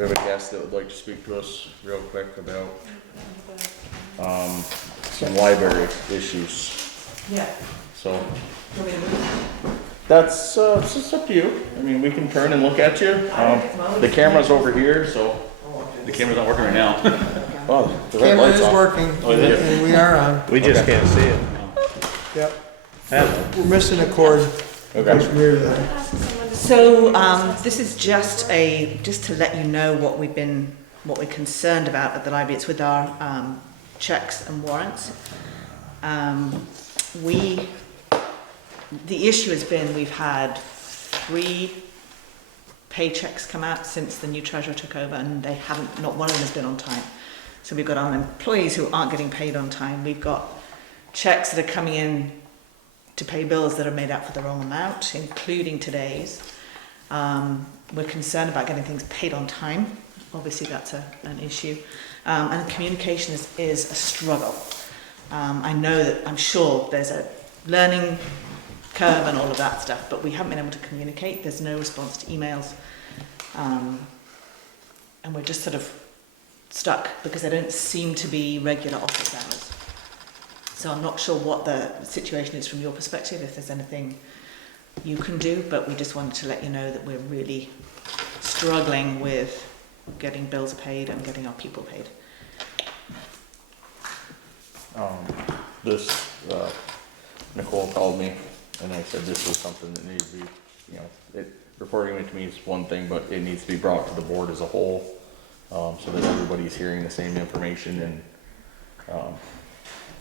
We have a guest that would like to speak to us real quick about, some library issues, Yeah. so. Do you want me to move? That's, it's just up to you. I mean, we can turn and look at you. The camera's over here, so. The camera's not working right now. Oh, the red Camera light's is off. working, Oh, it is? and we are on. We just Okay. can't see it. Yep. We're missing a cord. Okay. It's weird there. So, this is just to let you know what we're concerned about at the library. It's with our, checks and warrants. The issue has been we've had 3 paychecks come out since the new treasurer took over, and not one of them has been on time. So we've got our employees who aren't getting paid on time. We've got checks that are coming in to pay bills that are made out for the wrong amount, including today's. We're concerned about getting things paid on time. Obviously that's an issue. And communication is a struggle. I'm sure there's a learning curve and all of that stuff, but we haven't been able to communicate. There's no response to emails. And we're just sort of stuck because there don't seem to be regular office hours. So I'm not sure what the situation is from your perspective, if there's anything you can do, but we just wanted to let you know that we're really struggling with getting bills paid and getting our people paid. Nicole called me and I said this was something that needed to be, reporting it to me is one thing, but it needs to be brought to the board as a whole, so that everybody's hearing the same information and,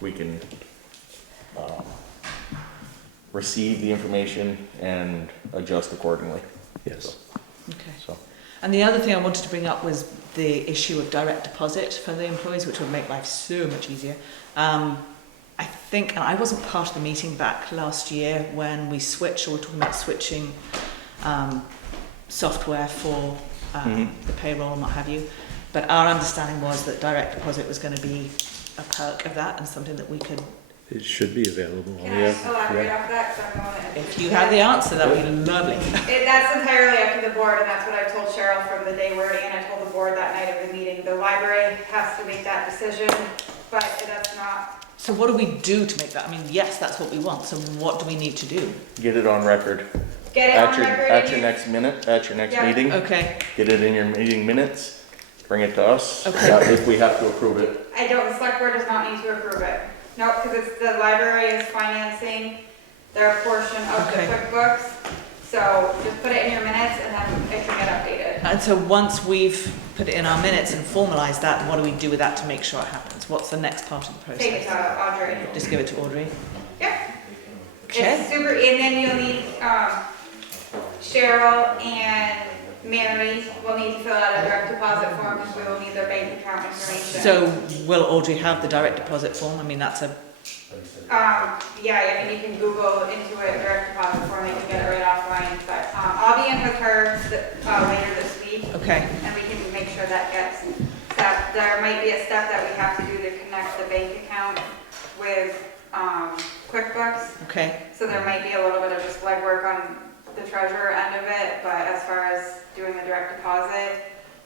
we can, receive the information and adjust accordingly. Yes. Okay. So, And the other thing I wanted to bring up was the issue of direct deposit for the employees, which would make life so much easier. I think, and I wasn't part of the meeting back last year when we switched, or we're talking about switching software for the payroll and what have you. But our understanding was that direct deposit was going to be a perk of that and something that we could. It should be available. Can I elaborate off that? 'Cause I'm going to. If you have the answer, that would be lovely. That's entirely up to the board, and that's what I told Cheryl from the day wording, and I told the board that night of the meeting. The library has to make that decision, but that's not. So what do we do to make that? I mean, yes, that's what we want. So what do we need to do? get it on record. Get it At on your, record. at your next Yeah. meeting, Okay. get it in your meeting minutes, bring it to us, Okay. if we have to approve it. The select board does not need to approve it. No, because it's the library is financing their portion of Okay. the QuickBooks. So just put it in your minutes and then it can get updated. And so once we've put it in our minutes and formalised that, what do we do with that to make sure it happens? What's the next part of the process? Take it to Audrey. Just give it to Audrey. Yep. Okay. It's super, and then you'll need, Cheryl and Mary will need to fill out a direct deposit form because we will need their bank account information. So will Audrey have the direct deposit form? I mean, that's a, Yeah, you can Google into it, direct deposit form, you can get it right offline, but, I'll be in with her, later this week, okay, and we can make sure that gets, that there might be a step that we have to do to connect the bank account with, QuickBooks. okay. So there might be a little bit of just legwork on the treasurer end of it, but as far as doing the direct deposit,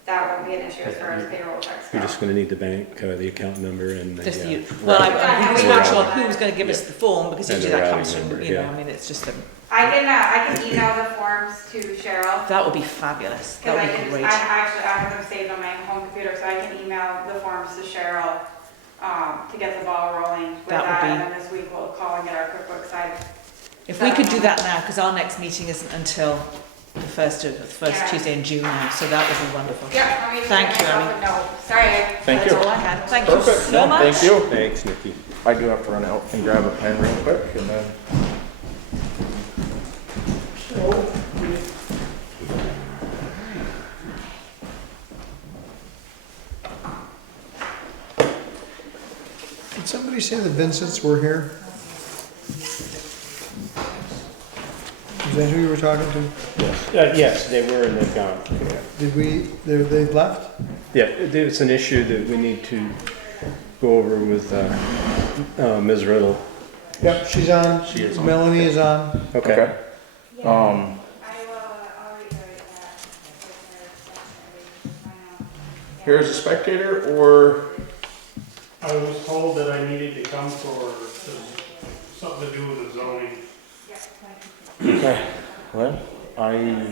that won't be an issue as far as payroll checks go. You're just gonna need the bank, the account number and Just the, you. Well, I'm not sure who's going to give us the form because And usually the that comes routing from, number, you know, yeah. I mean, it's just a, I can email the forms to Cheryl. that would be fabulous. That Because would be I great. actually, I have them saved on my home computer, so I can email the forms to Cheryl, to get the ball rolling with That would that, be- and then this week we'll call and get our QuickBooks side. If we could do that now, because our next meeting isn't until the first Yeah. Tuesday in June now, so that would be wonderful. Yep, let me just Thank get you, myself a note. Sorry. Thank That's you. all I had. Thank you Perfect. so No, much. Thank you. thanks, Nikki. I do have to run out and grab a pen real quick and then. Did somebody say the Vincents were here? Is that who you were talking to? Yes, they were and they've gone. They've left? Yeah, it's an issue that we need to go over with, Ms. Riddle. Yep, she's on. She is on. Melanie is on. Okay. I will, I'll reiterate that. here as a spectator, or? I was told that I needed to come for something to do with the zoning. Okay, well, I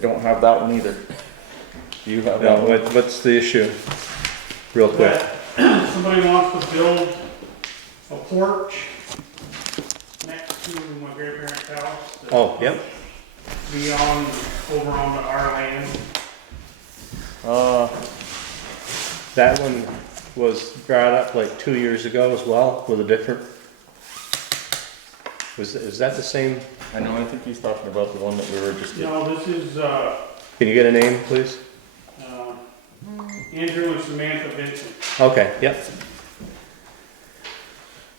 don't have that one either. Do you have that No, one? what's the issue? Real quick. That somebody wants to build a porch next to my grandparents' house. that Oh, yep. Beyond, over onto our land. That one was brought up like 2 years ago as well, with a different. Is that the same? I know, I think he's talking about the one that we were just getting. No, this is, Can you get a name, please? Andrew and Samantha Vincent. Okay, yep.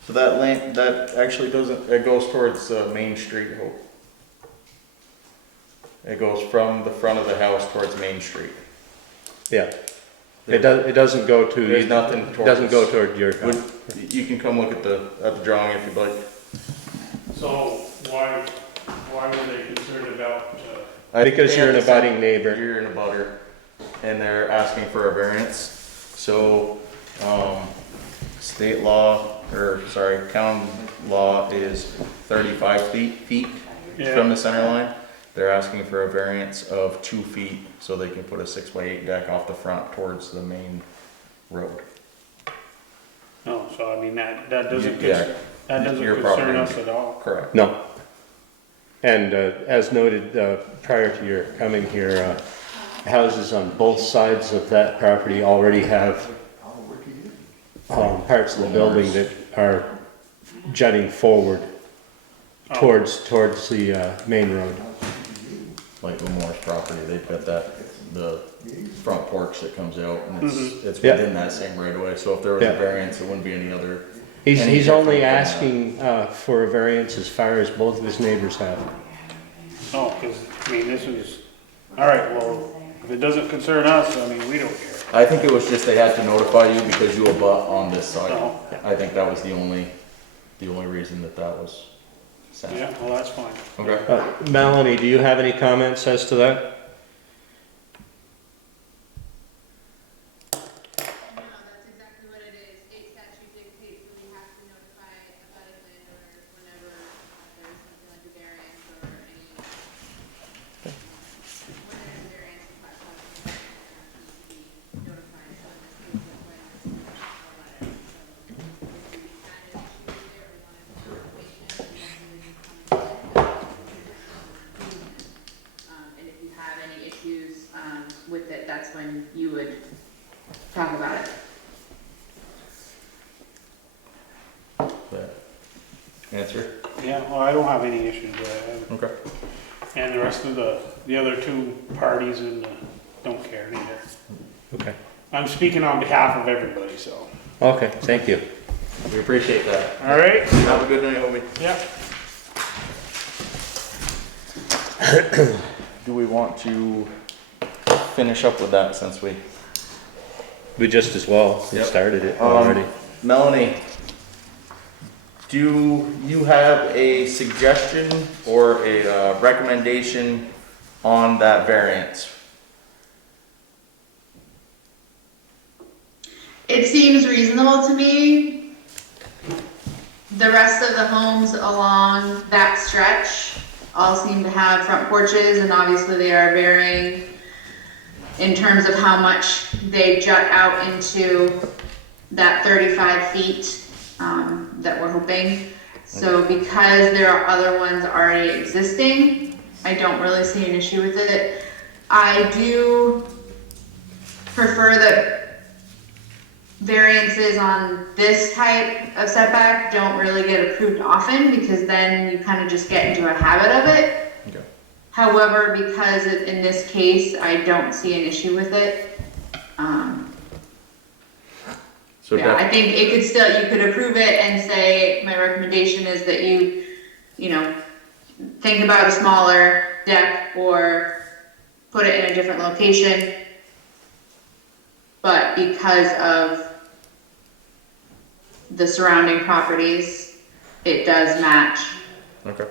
So that land, that actually doesn't, it goes towards Main Street, Hope. It goes from the front of the house towards Main Street. Yeah. It doesn't go to. There's nothing It doesn't go toward your house. You can come look at the drawing if you'd like. So why were they concerned about, Because you're an abutting neighbor. You're an abutter, and they're asking for a variance. So, state law, or sorry, county law is 35 feet from the center line. They're asking for a variance of 2 feet so they can put a 6x8 deck off the front towards the main road. oh, so I mean, that doesn't, Yeah. that doesn't Your concern property. us at all. Correct. No. And as noted prior to your coming here, houses on both sides of that property already have parts of the building that are jutting forward towards the main road. Like Lamore's property, they've got the front porch that comes out, and it's Yeah. within that same right of way. So if there was Yeah. a variance, it wouldn't be any other. He's any only different than asking for a variance as far as both of his neighbors have. Oh, because, I mean, this is, all right, well, if it doesn't concern us, I mean, we don't care. I think it was just they had to notify you because you abut on this side. Oh. I think that was the only reason that was sent. Yeah, well, that's fine. Okay. Melanie, do you have any comments as to that? No, that's exactly what it is. State statute dictates that we have to notify abutting landowners whenever there's something like a variance or any, when there's a variance request, we have to be notified. So in this case, that's why this is a letter. So if we had an issue with it or wanted more information, we would come in. And if you have any issues with it, that's when you would talk about it. That answer? Yeah, well, I don't have any issues with it. Okay. And the rest of the other two parties don't care neither. Okay. I'm speaking on behalf of everybody, so. Okay, thank you. We appreciate that. All right? Have a good night, Hobie. Yep. Do we want to finish up with that since we? We just as well Yep. started it already. Melanie, do you have a suggestion or a recommendation on that variance? It seems reasonable to me. The rest of the homes along that stretch all seem to have front porches, and obviously they are varying in terms of how much they jut out into that 35 feet that we're hoping. So because there are other ones already existing, I don't really see an issue with it. I do prefer that variances on this type of setback don't really get approved often, because then you kind of just get into a habit of it. Okay. However, because in this case, I don't see an issue with it. So Yeah, I think it could still, you could approve it and say, my recommendation is that you know, think about a smaller deck or put it in a different location. But because of the surrounding properties, it does match Okay.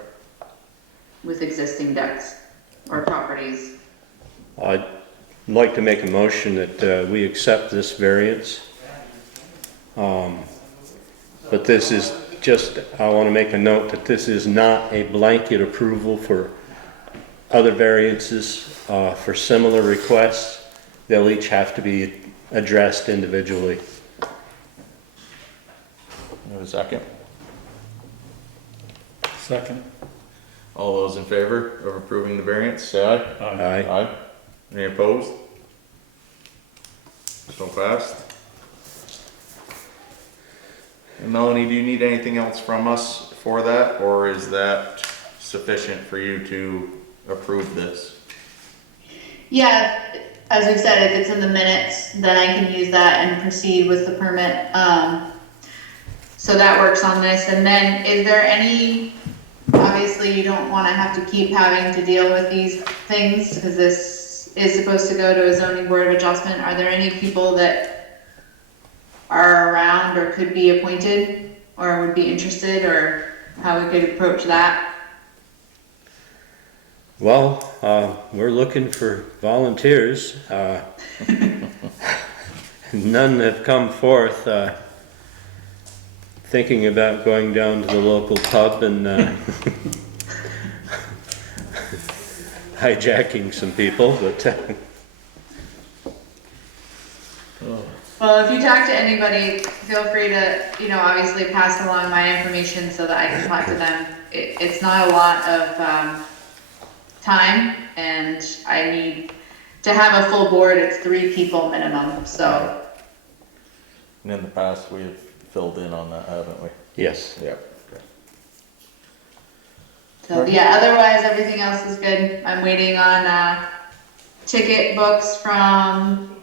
with existing decks or properties. like to make a motion that we accept this variance. But this is just, I want to make a note that this is not a blanket approval for other variances for similar requests. They'll each have to be addressed individually. You have a second? Second. All those in favor of approving the variance, say aye. Aye. Aye. Any opposed? So passed. And Melanie, do you need anything else from us for that, or is that sufficient for you to approve this? Yeah, as we said, if it's in the minutes, then I can use that and proceed with the permit. So that works on this. And then is there any, obviously you don't want to have to keep having to deal with these things because this is supposed to go to a zoning board of adjustment. Are there any people that are around or could be appointed or would be interested, or how we could approach that? Well, we're looking for volunteers. None have come forth thinking about going down to the local pub and hijacking some people, but Well, if you talk to anybody, feel free to, obviously pass along my information so that I can talk to them. It's not a lot of time, and I need to have a full board. It's 3 people minimum, so. And in the past, we have filled in on that, haven't we? yes. Yep. So yeah, otherwise everything else is good. I'm waiting on ticket books from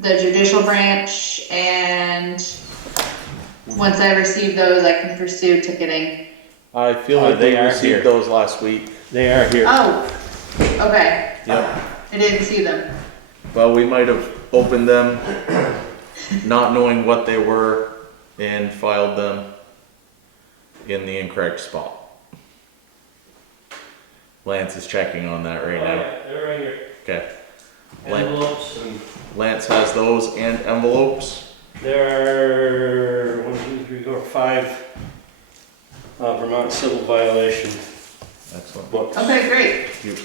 the judicial branch, and once I receive those, I can pursue ticketing. I feel like they they are received here. those last week. They are here. Oh, okay. Yep. I didn't see them. Well, we might have opened them, not knowing what they were, and filed them in the incorrect spot. Lance is checking on that right now. They're right here. Okay. Envelopes, and Lance has those and envelopes. there are 1, 2, 3, 4, 5 Vermont civil violation Excellent. books. Okay, great. You-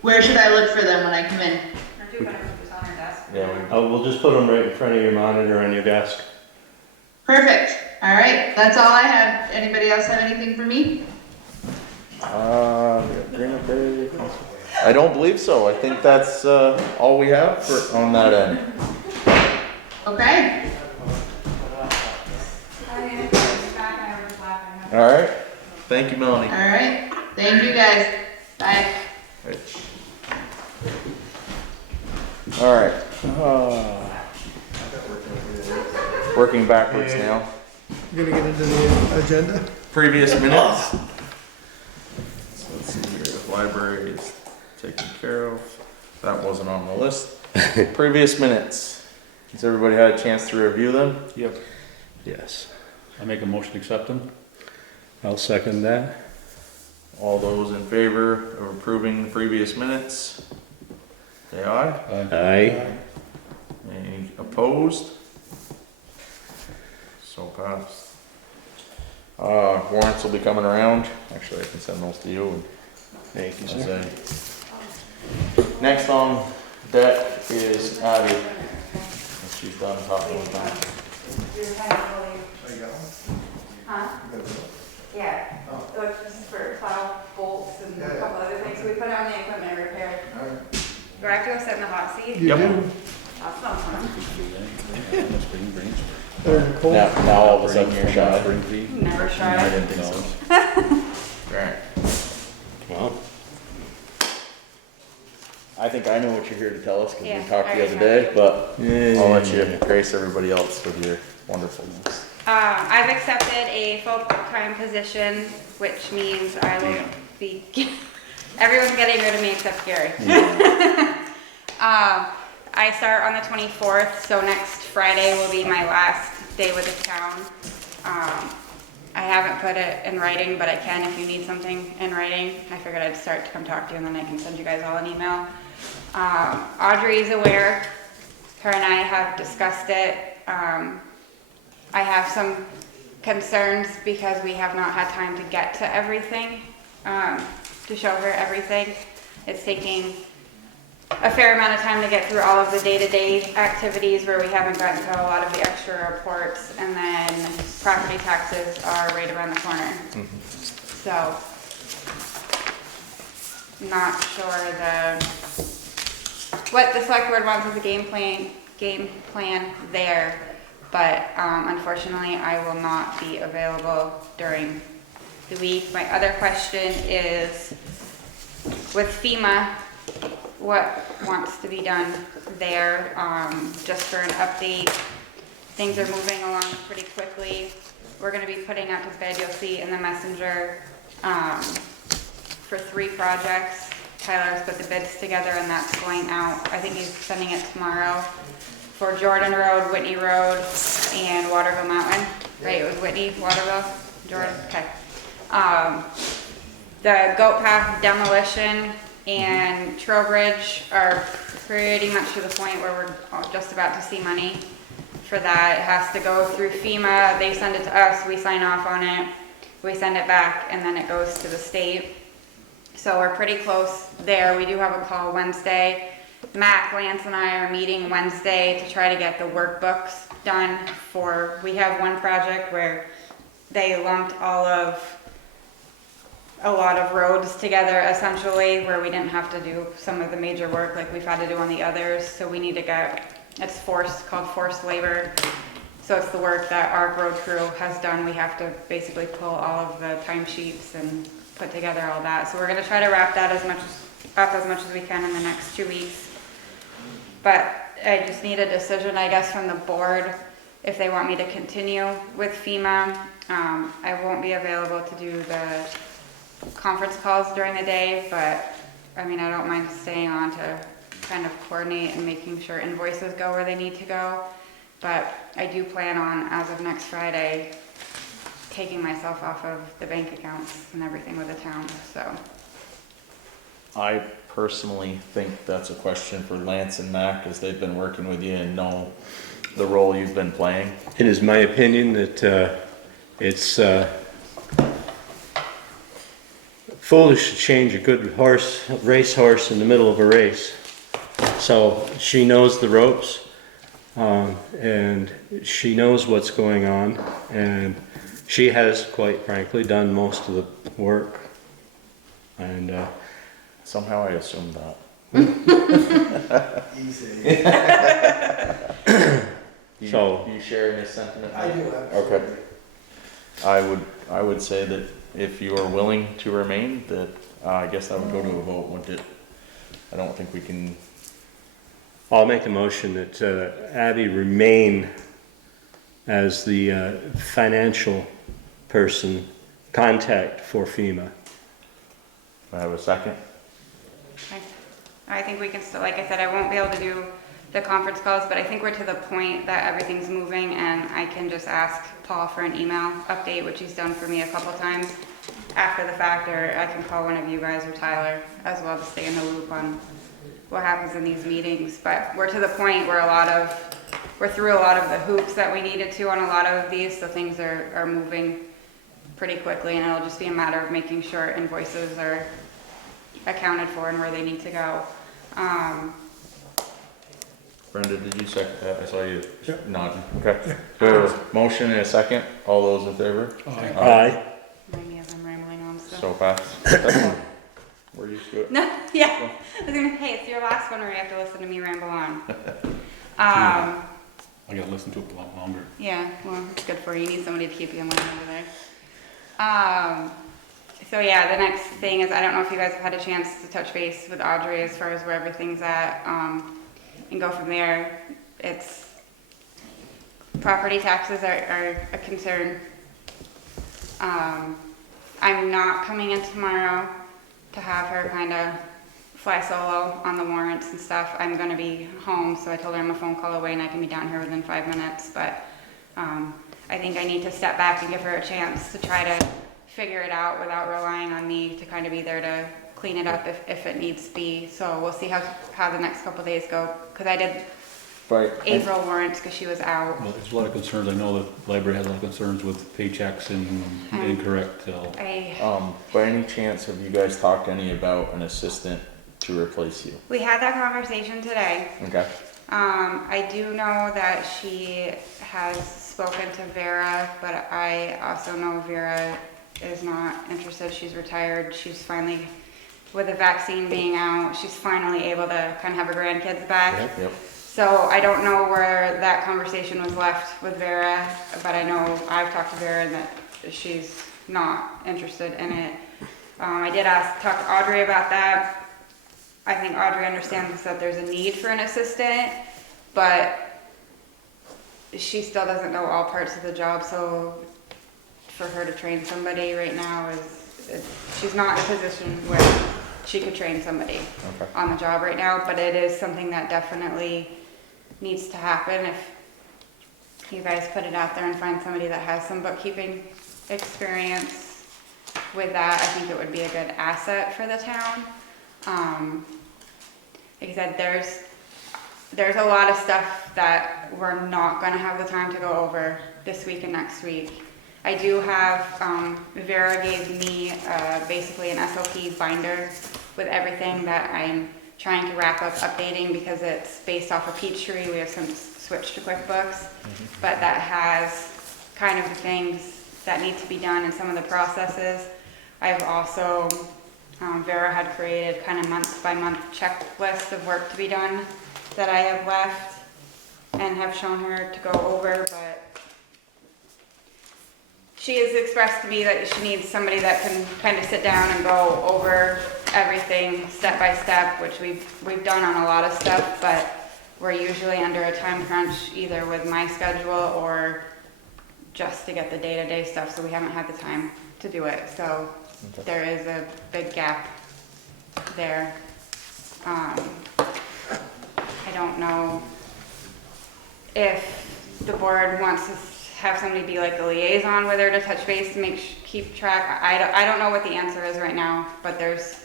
Where should I look for them when I come in? Or do whatever was on her desk. Yeah, We'll just put them right in front of your monitor on your desk. Perfect. All right, that's all I have. Anybody else have anything for me? I don't believe so. I think that's all we have for on that end. Okay. All right. Thank you, Melanie. All right. Thank you guys. Bye. All right. Working backwards now. We're gonna get into the agenda. Previous minutes. So let's see here. The library is taken care of. That wasn't on the list. Previous minutes. Has everybody had a chance to review them? Yep. Yes. I make a motion to accept them. I'll second that. All those in favor of approving the previous minutes? Say aye. Aye. Any opposed? So passed. Warrants will be coming around. Actually, I can send those to you. And Thank you, as sir. next on deck is Abby. If she's done talking with them. Huh? Yeah, which is for plow bolts and a couple other things, so we put on the equipment repair. Do I have to go sit in the hot seat? You Yep. do. That's not fun. They're in the cold. Now all of a sudden you're shy. Never I tried. didn't think so. Alright. Well, I think I know what you're here to tell us because Yeah, we talked I the other already day, but I'll let you yeah. grace everybody else with your wonderfulness. I've accepted a full-time position, which means I will be, everyone's getting rid of me except Gary. I start on the 24th, so next Friday will be my last day with the town. I haven't put it in writing, but I can if you need something in writing. I figured I'd start to come talk to you and then I can send you guys all an email. Audrey's aware. Her and I have discussed it. I have some concerns because we have not had time to get to everything, to show her everything. It's taking a fair amount of time to get through all of the day-to-day activities where we haven't gotten to a lot of the extra reports, and then property taxes are right around the corner. So, not sure what the select board wants as a game plan there, but unfortunately I will not be available during the week. My other question is with FEMA, what wants to be done there, just for an update. Things are moving along pretty quickly. We're gonna be putting out to bid, you'll see in the messenger, for 3 projects. Tyler's put the bids together and that's going out. I think he's sending it tomorrow for Jordan Road, Whitney Road, and Waterville Mountain. Right, it was Whitney, Waterville, Jordan, okay. The goat path demolition and Trowbridge are pretty much to the point where we're just about to see money for that. It has to go through FEMA, they send it to us, we sign off on it, we send it back, and then it goes to the state. So we're pretty close there. We do have a call Wednesday. Mac, Lance, and I are meeting Wednesday to try to get the workbooks done for, we have one project where they lumped a lot of roads together essentially, where we didn't have to do some of the major work like we've had to do on the others. So we need to get, it's called forced labor. So it's the work that our road crew has done. We have to basically pull all of the timesheets and put together all that. So we're gonna try to wrap that as much as we can in the next 2 weeks. But I just need a decision, I guess, from the board if they want me to continue with FEMA. I won't be available to do the conference calls during the day, but I mean, I don't mind staying on to kind of coordinate and making sure invoices go where they need to go. But I do plan on, as of next Friday, taking myself off of the bank accounts and everything with the town, so. I personally think that's a question for Lance and Mac, as they've been working with you and know the role you've been playing. It is my opinion that it's foolish to change a good racehorse in the middle of a race. So she knows the ropes, and she knows what's going on, and she has, quite frankly, done most of the work. And Somehow I assumed that. Easy. So- Do you share his sentiment? I do, Okay. I would say that if you are willing to remain, that I guess I would go to a vote, wouldn't it? I don't think we can. I'll make a motion that Abby remain as the financial person contact for FEMA. I have a second. I think we can still, like I said, I won't be able to do the conference calls, but I think we're to the point that everything's moving and I can just ask Paul for an email update, which he's done for me a couple times after the fact, or I can call one of you guys or Tyler as well to stay in the loop on what happens in these meetings. But we're to the point where we're through a lot of the hoops that we needed to on a lot of these, so things are moving pretty quickly, and it'll just be a matter of making sure invoices are accounted for and where they need to go. Brenda, did you second that? I saw you Yep. nodding. Okay. We have a motion and a second. All those in favor? Aye. Remind me as I'm rambling on still. So fast. That's fine. We're used to it. No, yeah. I was gonna, hey, it's your last one where you have to listen to me ramble on. I gotta listen to it a lot longer. Yeah, well, it's good for you. You need somebody to keep you in line over there. So yeah, the next thing is, I don't know if you guys have had a chance to touch base with Audrey as far as where everything's at, and go from there. It's, property taxes are a concern. I'm not coming in tomorrow to have her kind of fly solo on the warrants and stuff. I'm gonna be home, so I told her I'm a phone call away and I can be down here within 5 minutes, but I I think I need to step back and give her a chance to try to figure it out without relying on me to kind of be there to clean it up if it needs to be. So we'll see how the next couple days go, because I did Right. April warrants because she was out. Well, there's a lot of concerns. I know the library has a lot of concerns with paychecks and incorrect, By any chance, have you guys talked to any about an assistant to replace you? We had that conversation today. Okay. I do know that she has spoken to Vera, but I also know Vera is not interested. She's retired. She's finally, with the vaccine being out, she's finally able to kind of have her grandkids back. Yep. So I don't know where that conversation was left with Vera, but I know I've talked to Vera and that she's not interested in it. I did talk to Audrey about that. I think Audrey understands that there's a need for an assistant, but she still doesn't know all parts of the job, so for her to train somebody right now she's not in a position where she could train somebody on the job right now, but it is something that definitely needs to happen. If you guys put it out there and find somebody that has some bookkeeping experience with that, I think it would be a good asset for the town. Like I said, there's a lot of stuff that we're not gonna have the time to go over this week and next week. I do have, Vera gave me basically an SOP binder with everything that I'm trying to wrap up updating because it's based off of Peachtree. We have some switch to QuickBooks, but that has kind of the things that need to be done in some of the processes. I've also, Vera had created kind of month by month checklist of work to be done that I have left and have shown her to go over, but she has expressed to me that she needs somebody that can kind of sit down and go over everything step by step, which we've done on a lot of stuff, but we're usually under a time crunch either with my schedule or just to get the day-to-day stuff, so we haven't had the time to do it. So there is a big gap there. I don't know if the board wants to have somebody be like a liaison with her to touch base to keep track. I don't know what the answer is right now, but there's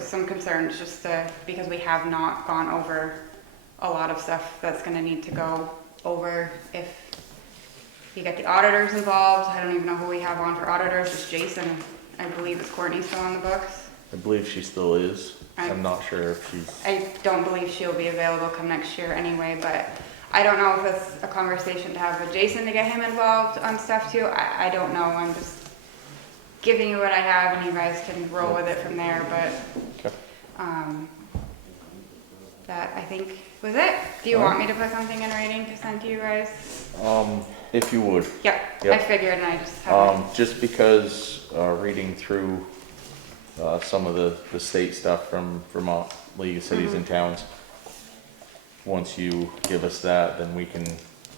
some concerns just because we have not gone over a lot of stuff that's going to need to go over. If you get the auditors involved, I don't even know who we have on for auditors. It's Jason. I believe it's Courtney still on the books. I believe she still is. I'm not sure if she's. I don't believe she'll be available come next year anyway, but I don't know if it's a conversation to have with Jason to get him involved on stuff too. I don't know. I'm just giving you what I have and you guys can roll with it from there, but that I think was it. Do you want me to put something in writing to send to you guys? If you would. Yep. I figured and I just haven't. Just because reading through some of the state stuff from Vermont League of Cities and Towns, once you give us that, then we can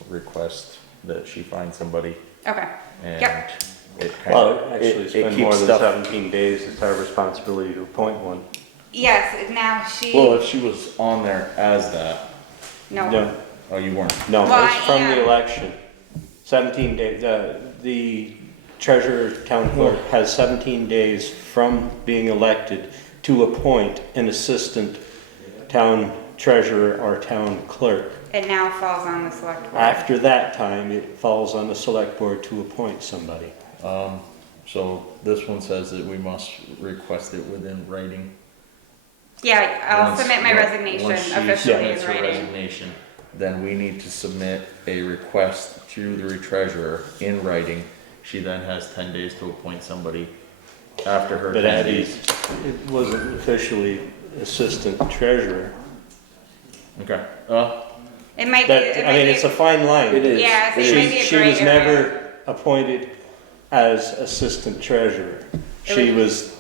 request that she find somebody. Okay. And Yep. it kind of, Actually, it's it been keeps more than stuff. 17 days. It's our responsibility to appoint one. Yes, now she, Well, if she was on there as that, no, oh, you weren't. No, Well, it's I from am. the election. 17 days, the treasurer town clerk has 17 days from being elected to appoint an assistant town treasurer or town clerk. it now falls on the select board. After that time, it falls on the select board to appoint somebody. So this one says that we must request it within writing. Yeah, I'll Once- submit my resignation once she officially in submits her writing. resignation, then we need to submit a request to the treasurer in writing. She then has 10 days to appoint somebody after her But 10 at days. least, it wasn't officially assistant treasurer. Okay. It might be, That, it I might mean, be, it's a fine line. It is. yeah, so It it might is. be a She gray was area. never appointed as assistant treasurer. She was,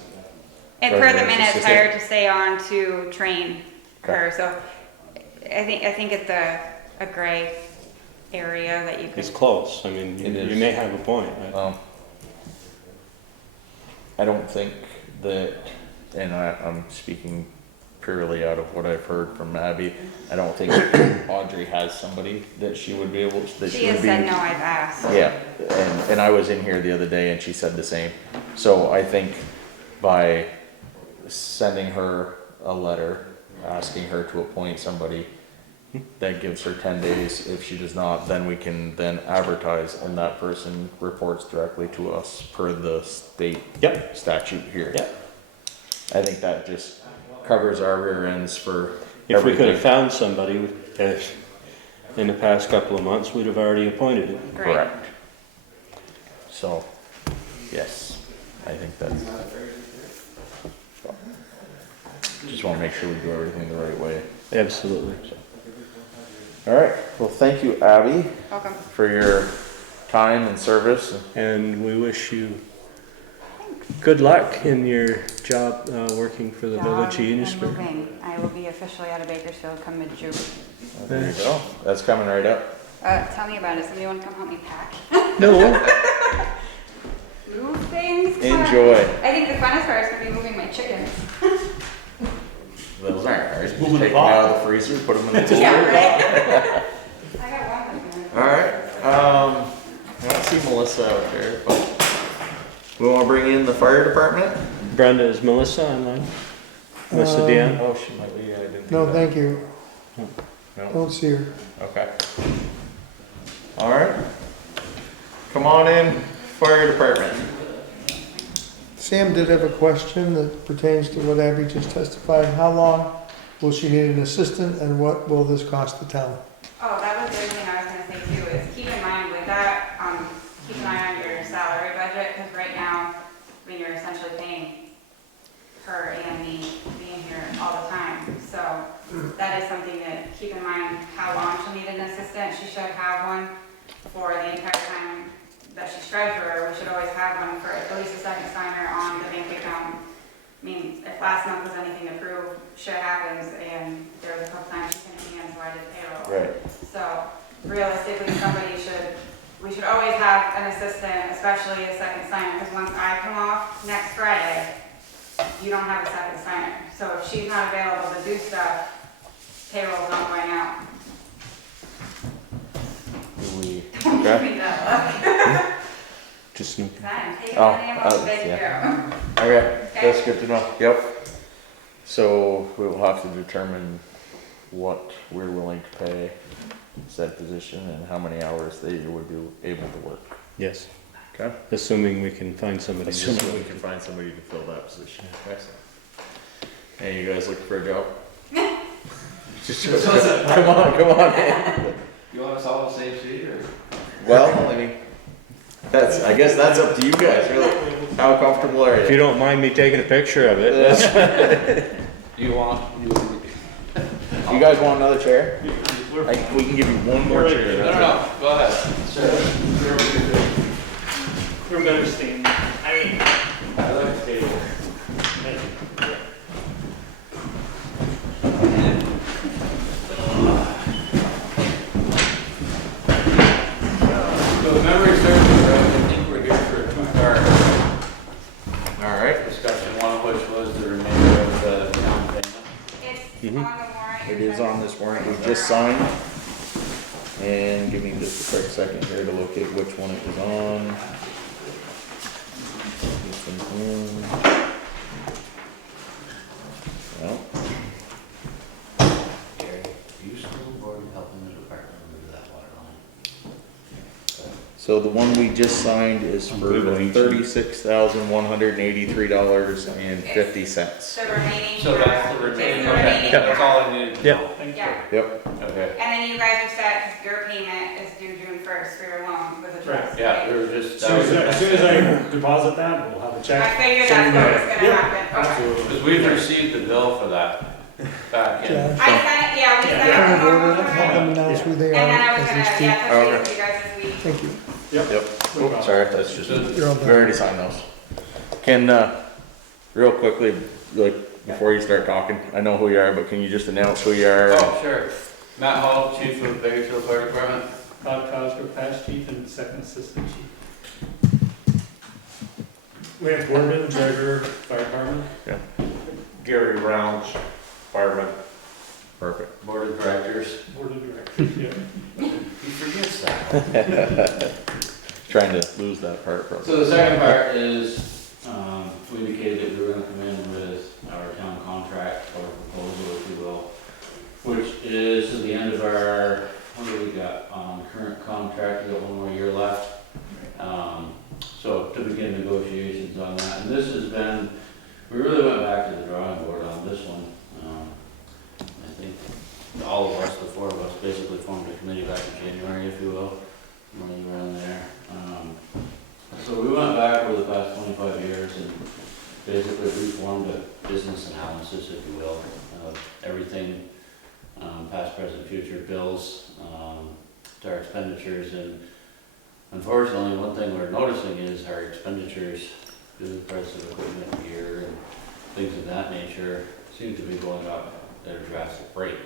And per the President's minutes, assistant. hired to stay on to train her, Okay. so I think it's a gray area that you it's could, close. I mean, It you is. may have a point. I don't think that, and I'm speaking purely out of what I've heard from Abby. I don't think Audrey has somebody that she would be able, that She she would has be. said no, I've asked. Yeah, and I was in here the other day and she said the same. So I think by sending her a letter, asking her to appoint somebody, that gives her 10 days. If she does not, then we can then advertise and that person reports directly to us per the state Yep. statute here. Yep. I think that just covers our rear ends for If we could have everything. found somebody in the past couple of months, we'd have already appointed it. Great. Correct. So, yes, I think that's. Just wanna make sure we do everything the right way. Absolutely. All right, well, thank you, Abby, Welcome. for your time and service. And we wish you good luck in your job working for the village of And Enosburg. moving. I will be officially out of Bakersfield come mid-June. There you go. That's coming right up. Tell me about it. Somebody want to come help me pack? No, Move things? Enjoy. I think the funnest part is going to be moving my chickens. Those aren't ours. Just Moving the take them out of the freezer, put them in the cooler. Yeah, right? I got one living in. All right, I don't see Melissa out there, but we wanna bring in the fire department? Brenda, is Melissa online? Melissa Dion? Oh, she might be, I didn't. think No, that. thank you. No, Don't see her. okay. All right. Come on in, fire department. Sam did have a question that pertains to what Abby just testified. How long will she need an assistant and what will this cost the town? Oh, that was the other thing I was gonna say too, is keep in mind with that, keep an eye on your salary budget, because right now, I mean, you're essentially paying her and me being here all the time. So that is something that, keep in mind how long she'll need an assistant. She should have one for the entire time that she's treasurer. We should always have one for at least a second signer on the bank account. I mean, if last month was anything to prove, shit happens, and there was a couple times she couldn't hand, so I did payroll. Right. So realistically, we should always have an assistant, especially a second signer, because once I come off next Friday, you don't have a second signer. So if she's not available to do stuff, payroll's not going out. Do we, Don't give okay, me that Just snooping. look. 'Cause I am taking Oh, money I'm supposed to yeah. do. okay, that's good to know, yep. So we will have to determine what we're willing to pay said position and how many hours they would be able to work. Yes, Okay? assuming we can find somebody. this Assuming we way. can find somebody to fill that position. Excellent. Hey, you guys looking for a job? Just come on in. You want us all in the same seat, or? Well, I mean, I guess that's up to you guys, really. How comfortable are If you you? don't mind me taking a picture of it, that's You want, You guys want another chair? We can give you one more chair. no, no, no, go ahead. We're better staying. I like the table. So the memory serves me right, I think we're here for a two-part All right. discussion, one of which was the remainder of the town payment. It's on the warrant. It is on this warrant we just signed. And give me just a quick second here to locate which one it was on. This one's in. Well, Gary, you still board helping the department move that water line? so the one we just signed is for $36,183.50. The remaining. So that's the remaining, The okay, remaining that's all I needed to Yep. know. Yeah. Yep. Okay. And then you guys are set, because your payment is due June 1st for your loan with the trust. Yeah, right? we were just. As soon as I deposit that, we'll have a I check. figured that's what was gonna Yeah, happen. Okay. absolutely. Because we've received the bill for that back in. Yeah. I sent it, yeah, we sent it Kind to of normal order it, have them announce who they And then I are was as gonna, they speak. yeah, touch base with you guys this week. Thank you. Yep. Oh, sorry, that's just, You're all we done. already signed those. Can, real quickly, like, before you start talking, I know who you are, but can you just announce who you are? Oh, sure. Matt Hall, Chief of Bakersfield Fire Department. Todd Cosgrove, past chief and second assistant chief. We have Gordon, treasurer, fire department. Gary Rounds, Fireman. Perfect. Board of directors, Board of directors, yeah. he forgets that. Trying to lose that part from. So the second part is, we indicated that we were gonna come in with our town contract or proposal, if you will, which is at the end of our, what do we got, current contract, we got one more year left. So to begin negotiations on that, and this has been, we really went back to the drawing board on this one. I think all of us, the four of us, basically formed a committee back in January, if you will, running around there. So we went back over the past 25 years and basically reformed a business analysis, if you will, of everything, past, present, future bills, to our expenditures. And unfortunately, one thing we're noticing is our expenditures, due to the price of equipment, gear, and things of that nature, seem to be going up at a drastic rate.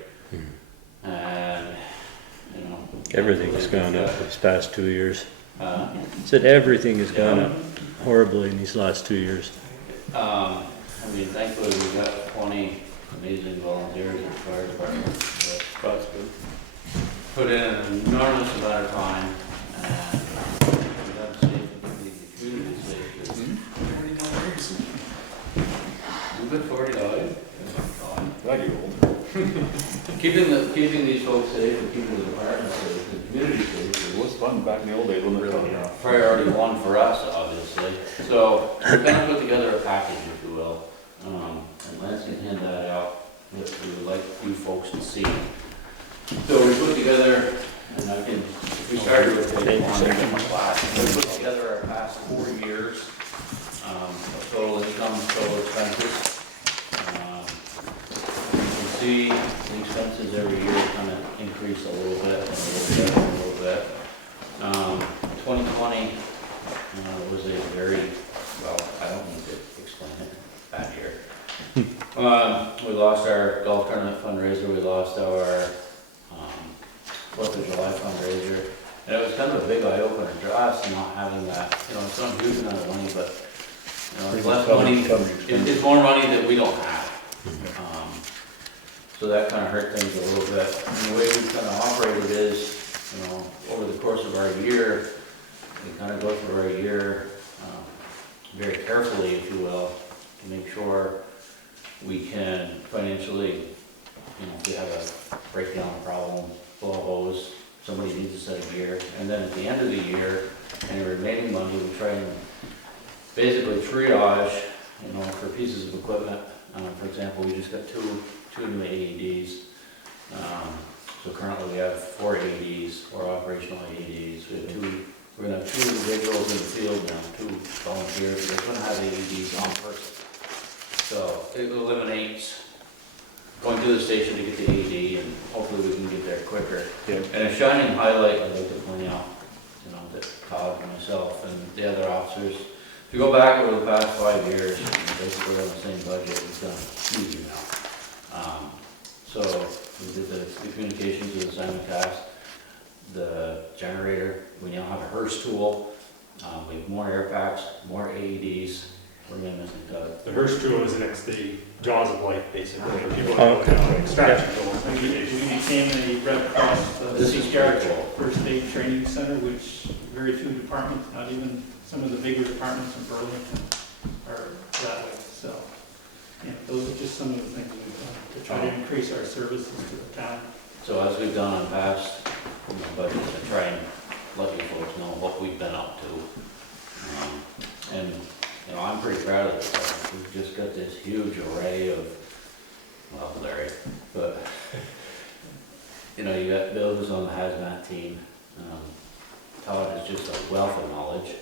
And, you know. Everything's gone up these past 2 years. Uh, Said everything has gone up horribly in these last 2 years. I mean, thankfully, we've got 20 amazing volunteers in the fire department. That's good. Put in an enormous amount of time, and we have safe and keeping the community safe. We've been 49. Glad you're old. Keeping these folks safe and keeping the department safe, the community safe. It was fun back in the old days, wasn't it? Priority one for us, obviously. So we're gonna put together a package, if you will, and Lance can hand that out, that we would like you folks to see. So we put together, and I can, if we started with page one, we put together our past 4 years, of total income, total expenses. You can see the expenses every year kind of increase a little bit, and a little bit, and a little bit. 2020 was a very, well, I don't need to explain it, bad year. We lost our golf tournament fundraiser, we lost our 4th of July fundraiser, and it was kind of a big eye-opener to us not having that. You know, it's not a huge amount of money, but, you know, it's less money, it's more money that we don't have. So that kind of hurt things a little bit. And the way we've kind of operated is, you know, over the course of our year, we kind of go through our year very carefully, if you will, to make sure we can financially, you know, if we have a breakdown problem, blow a hose, somebody needs a set of gear, and then at the end of the year, any remaining money, we try and basically triage, you know, for pieces of equipment. For example, we just got two new AEDs. So currently we have 4 AEDs, 4 operational AEDs. We're gonna have 2 individuals in the field now, 2 volunteers. They're gonna have AEDs on person. So it eliminates going to the station to get the AED, and hopefully we can get there quicker. Yeah. And a shining highlight I'd like to point out, you know, that Todd and myself and the other officers, if you go back over the past 5 years, basically on the same budget, we've done a huge amount. So we did the communications with the simulcast, the generator, we now have a Hearst tool, we have more air packs, more AEDs. We're gonna miss Todd. The Hearst tool is the jaws of life, basically. People Oh, have extraction tools. We became a Red Cross This is CPR pretty cool. First Aid Training Center, which very few departments, not even some of the bigger departments in Burlington are that way. So, yeah, those are just some of the things we've done to try to increase our services to the town. So as we've done in past budgets, I try and let you folks know what we've been up to. And, you know, I'm pretty proud of this. We've just got this huge array of, well, Larry, but, you know, you got Bill who's on the hazmat team. Todd is just a wealth of knowledge.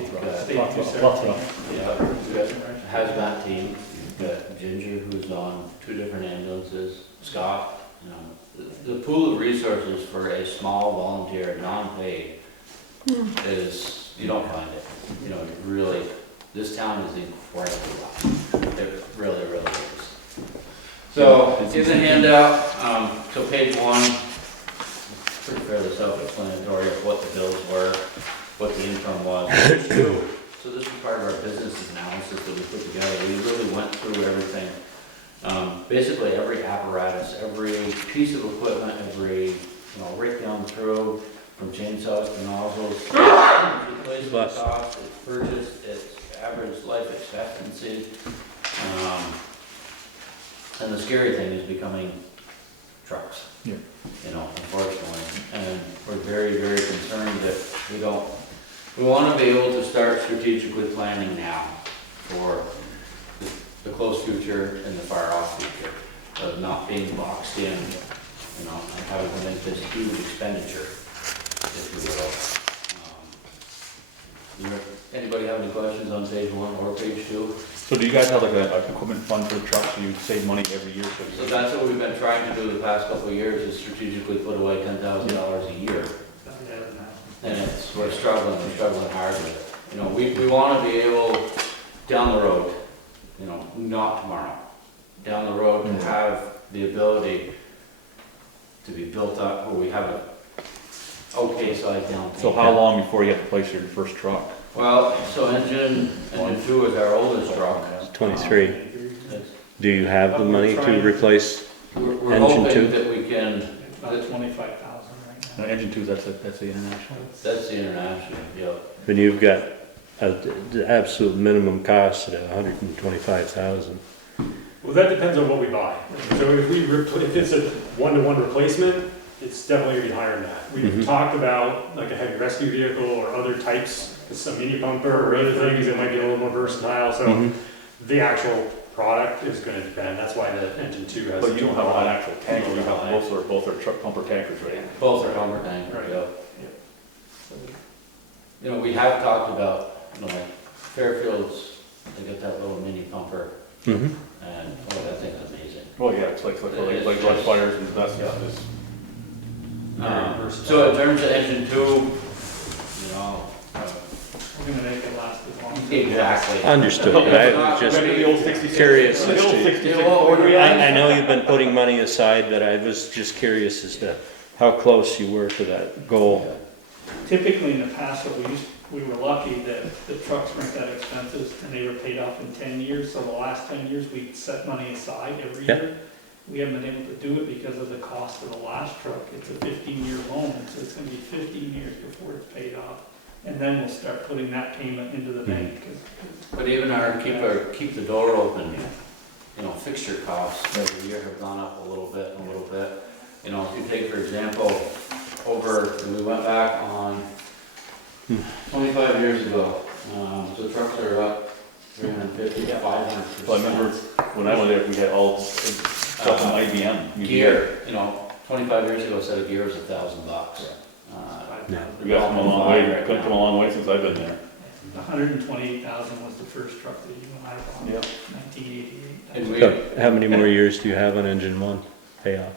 You've got- State two Yeah, we've got a hazmat team, you've got Ginger who's on 2 different ambulances, Scott, you know. The pool of resources for a small volunteer, non-paid, is, you don't find it. You know, it really, this town is incredibly lucky. It really, really is. So, here's a handout, so page 1, pretty fairly self-explanatory of what the bills were, what the income was. Page 2, so this is part of our business analysis that we put together. We really went through everything Basically, every apparatus, every piece of equipment, every, right down through, from chainsaws to nozzles, replacement cost, its purchase, its average life expectancy. And the scary thing is becoming trucks. Yeah. Unfortunately, and we're very, very concerned that we want to be able to start strategically planning now for the close future and the far off future of not being boxed in, and having to make this huge expenditure, if you will. Anybody have any questions on page 1 or page 2? So do you guys have like a equipment fund for trucks, so you save money every year? So that's what we've been trying to do the past couple of years, is strategically put away $10,000 a year. And we're struggling hard with it. We want to be able, down the road, not tomorrow, down the road, to have the ability to be built up where we have a okay size down payment. So how long before you have to place your first truck? Well, so engine 2 is our oldest truck. 23. It's- Do you have the money to replace? We're Engine hoping 2? that we can, About 25,000 right now. Engine 2, that's the international? that's the international, yeah. And you've got the absolute minimum cost at 125,000. Well, that depends on what we buy. So if it's a one-to-one replacement, it's definitely gonna be higher than that. We've talked about like a heavy rescue vehicle or other types, some mini pumper or other things that might be a little more versatile, so the actual product is gonna depend, that's why the engine 2 has. But you don't have an actual tanker, you have both are truck pumper tankers, right? Both are Hummer tankers, Right. yeah. We have talked about, Fairfields, they get that little mini pumper, Mm-hmm. and, that thing's amazing. Well, yeah, it's like brush fires and that stuff is. So in terms of engine 2, We're gonna make it last as long as. exactly. Understood. I was just The old 66. curious The as old to, 66. I know you've been putting money aside, but I was just curious as to how close you were to that goal. Typically in the past, we were lucky that the trucks weren't that expensive and they were paid off in 10 years. So the last 10 years, we set money aside every Yeah. year. We haven't been able to do it because of the cost of the last truck. It's a 15-year loan, so it's gonna be 15 years before it's paid off. And then we'll start putting that payment into the bank. But even keep the door open, fixture costs every year have gone up a little bit. If you take, for example, we went back on 25 years ago, so trucks are up 350 to 500%. Well, I remember when I went there, we had all stuff from IBM. Gear, 25 years ago, a set of gear was $1,000. You guys come a long way, come a long way since I've been there. 128,000 was the first truck that you and I bought, Yep. 1988. And So how many more years do you have on engine 1 payoff?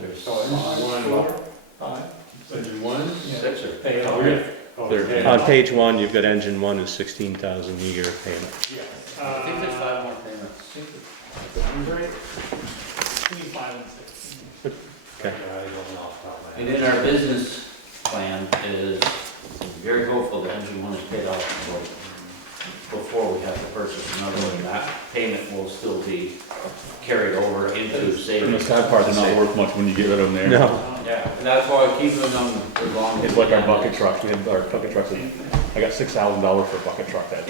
there's Engine 1? 6 or Pay Oh, off. yeah. Oh, They're- yeah. On page 1, you've got engine 1 is 16,000 a year payment. Yeah. I think there's 5 more payments. Between 5 and 6. Okay. And in our business plan is very hopeful that engine 1 is paid off before we have to purchase another one. That payment will still be carried over into And the savings. sad part, they're not worth much when you get rid of them there. No. Yeah, and that's why I keep them as long as. It's like our bucket trucks, we have our bucket trucks, I got $6,000 for a bucket truck that,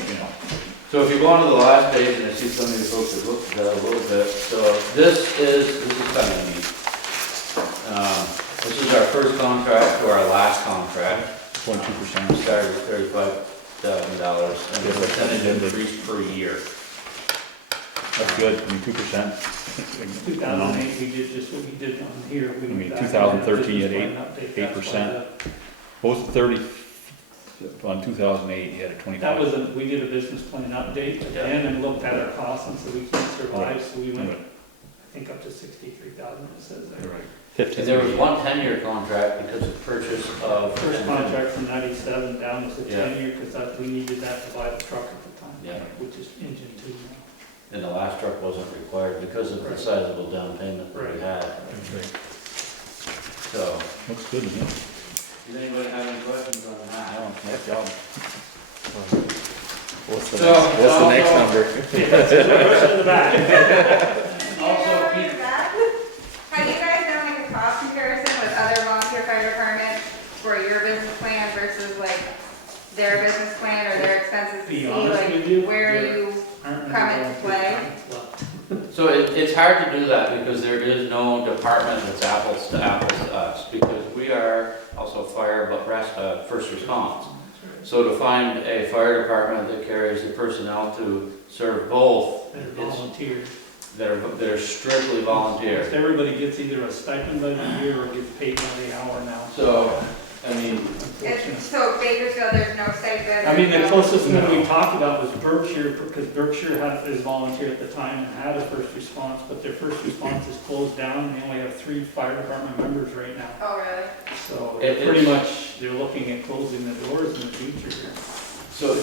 So if you go on to the last page, and I see some of you folks have looked at that a little bit, so this is kind of neat. This is our first contract to our last contract. 22%. We started with $35,000, and the percentage increase per year. That's good, 2%. 2008, we did just what we did on here. We I mean, went back 2013 and at did a business plan update. 8%. What was the 30, on 2008, you had a 25? That was, we did a business plan update again and looked at our costs and said we can't survive, so we went, Right. I think up to 63,000 it says there. Right. And there was one 10-year contract because of purchase of. First contract from 97 down was a Yeah. 10-year because we needed that to buy the truck at the time. Yeah. Which is engine 2 now. And the last truck wasn't required because of the sizable down payment that we had. So, Looks good, doesn't it? does anybody have any questions on that? Nice job. What's the So, next, what's the next also- number? Push in the back. Also, keep- Have you guys done like a cost comparison with other volunteer fire departments for your business plan versus like their business plan or their expenses to Be see honest like with you, where there you aren't come any into volunteer play? departments left. So it's hard to do that because there is no department that's apples to us, because we are also fire, but first response. So to find a fire department that carries the personnel to serve both, They're it's, volunteers. that are strictly volunteer. Everybody gets either a stipend by the year or gets paid by the hour now. So, I mean, Unfortunately. So Bakersfield, there's no stipend? I mean, the there's closest one we talked about was Berkshire, because Berkshire is volunteer at the time and had a first response, but their first response is closed down, and they only have 3 fire department members right now. Oh, really? So It- pretty it's- much, they're looking at closing the doors in the future here. so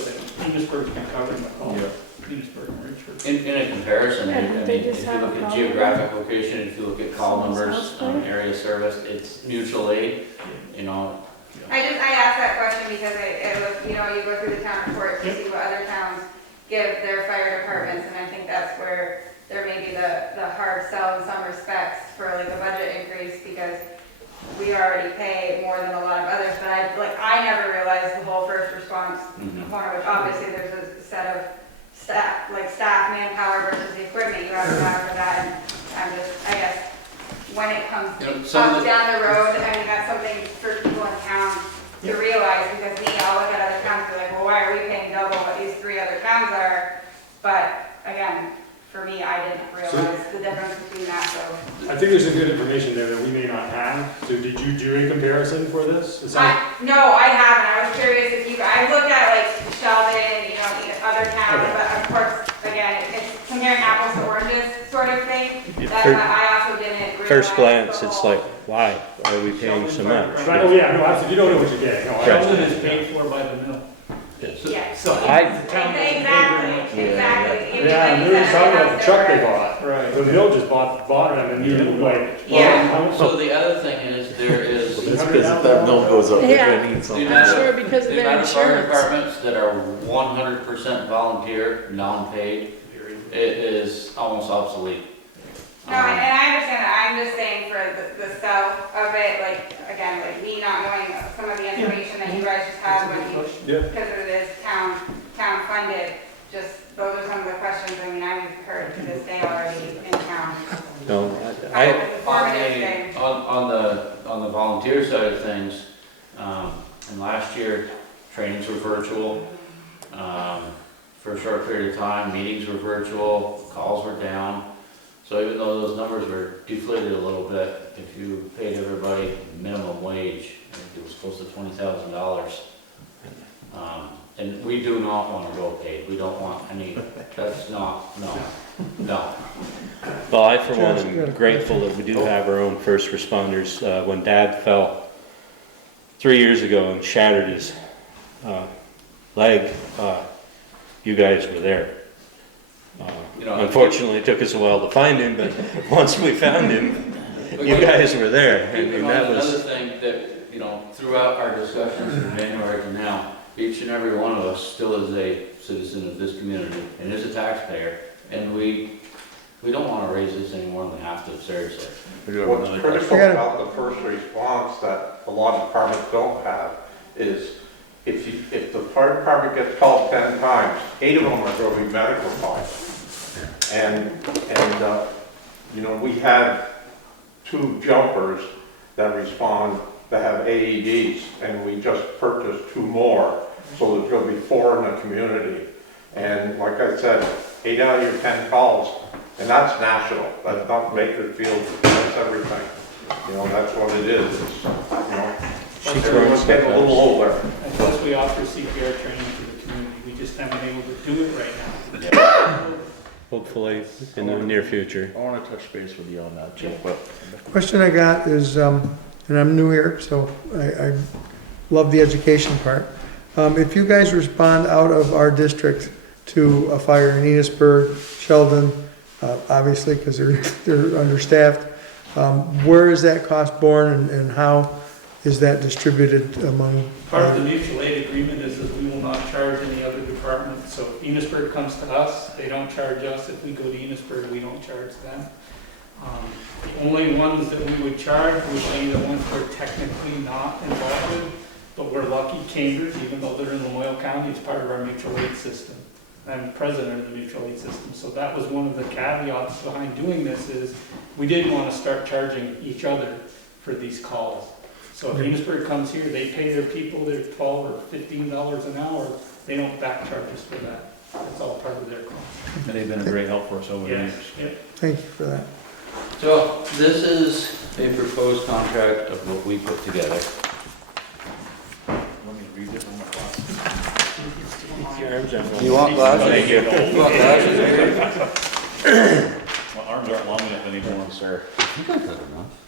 Enosburg's been covering the call, Yeah. Enosburg and Richford. in a comparison, I Yeah, mean, they if you just have look a at problem. geographic location, if you look at call Someone's numbers, house area service, it's mutual aid, you know. I asked that question because it was, you know, you go through the town reports, you see what other towns give their fire departments, and I think that's where there may be the hard sell in some respects for like a budget increase, because we already pay more than a lot of others, but I never realized the whole first response component, which obviously there's a set of staff, manpower versus the equipment you have to have for that, and I'm just, I guess, when it comes You know, some of up the- down the road, I mean, that's something for people in town to realize, because I'll look at other towns and be like, well, why are we paying double what these 3 other towns are? But again, for me, I didn't realize the difference between that, so. I think there's some good information there that we may not have. So did you do a comparison for this? It sounds- No, I haven't, I was curious if you, I've looked at like Sheldon, you know, the other towns, Okay. but of course, again, it's comparing apples to oranges sort of thing. That's Fir- why I also didn't realize. First glance, the it's whole- like, why are we paying so much? Right, oh yeah, no, absolutely, you don't know what you're getting. No, I- Sheldon is paid for by the mill. Yeah. So I- the town doesn't pay very much. Exactly. Yeah, and they were just talking about the truck they bought. Right. The mill just bought them and new, like. Yeah. So the other thing is, there is That's because if that mill goes up, they're Yeah. gonna need the something. amount I'm sure of, because of the their amount of fire insurance. departments that are 100% volunteer, non-paid, it is almost obsolete. No, and I understand that, I'm just saying for the sell of it, like, again, like me not knowing some of the information that you guys just had when you, Yeah. because it is town funded, just, those are some of the questions, I mean, I've heard to this day already in town. No, Kind I, of a informative thing. On the volunteer side of things, and last year, trainings were virtual, for a short period of time, meetings were virtual, calls were down. So even though those numbers were deflated a little bit, if you paid everybody minimum wage, I think it was close to $20,000. And we do not want to go paid, we don't want any, that's not, no. well, I for one Josh, you got a am grateful that we do have our own first responders. When Dad fell 3 years ago and shattered his leg, you guys were there. You know, Unfortunately, it took us a while to find him, but once we found him, you guys were there. I Keep in mean, mind that another was, thing that, you know, throughout our discussions from January to now, each and every one of us still is a citizen of this community and is a taxpayer, and we don't want to raise this any more than we have to, seriously. We do have What's another critical question. about the first response that a lot of departments don't have is if the fire department gets called 10 times, 8 of them are going to be medical calls. And you know, we have 2 jumpers that respond that have AEDs, and we just purchased 2 more, so there's going to be 4 in the community. And like I said, 8 out of your 10 calls, and that's national, that's not Bakersfield, that's everything. You know, that's what it is, it's, you know, everyone's getting a little older. And plus, we offer CPR training to the community, we just haven't been able to do it right now. hopefully in the near future. I wanna touch base with you on that, Chip, but Question I got is, and I'm new here, so I love the education part. If you guys respond out of our district to a fire in Enosburg, Sheldon, obviously, because they're understaffed, where is that cost borne and how is that distributed among? Part of the mutual aid agreement is that we will not charge any other department, so Enosburg comes to us, they don't charge us. If we go to Enosburg, we don't charge them. The only ones that we would charge would be the ones we're technically not involved with, but we're lucky. Cambridge, even though they're in Lamoille County, it's part of our mutual aid system. I'm president of the mutual aid system, so that was one of the caveats behind doing this is we didn't want to start charging each other for these calls. So if Enosburg comes here, they pay their people their $12 or $15 an hour, they don't back charge us for that. It's all part of their cost. And they've been a great help for us over the years. Yes, Thank you for that. So this is a proposed contract of what we put together. Let me read this in my class. You want glasses? Thank you. You want glasses? My arms aren't long enough anymore, sir.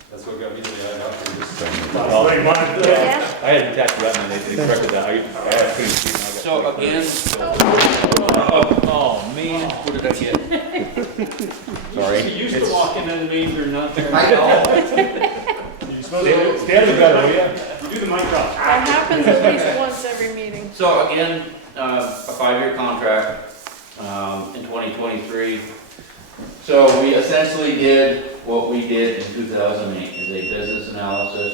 That's what got me to the eye doctor this time. Well, Yeah. I had detached retina, they corrected that. I couldn't see it. So again, Oh, man, what did I get? Sorry. You used to walk in and the names are not there. I know. Stay out of the gutter, will ya? You do the mic drop. That happens at least once every meeting. So again, a 5-year contract, in 2023. So we essentially did what we did in 2008, is a business analysis.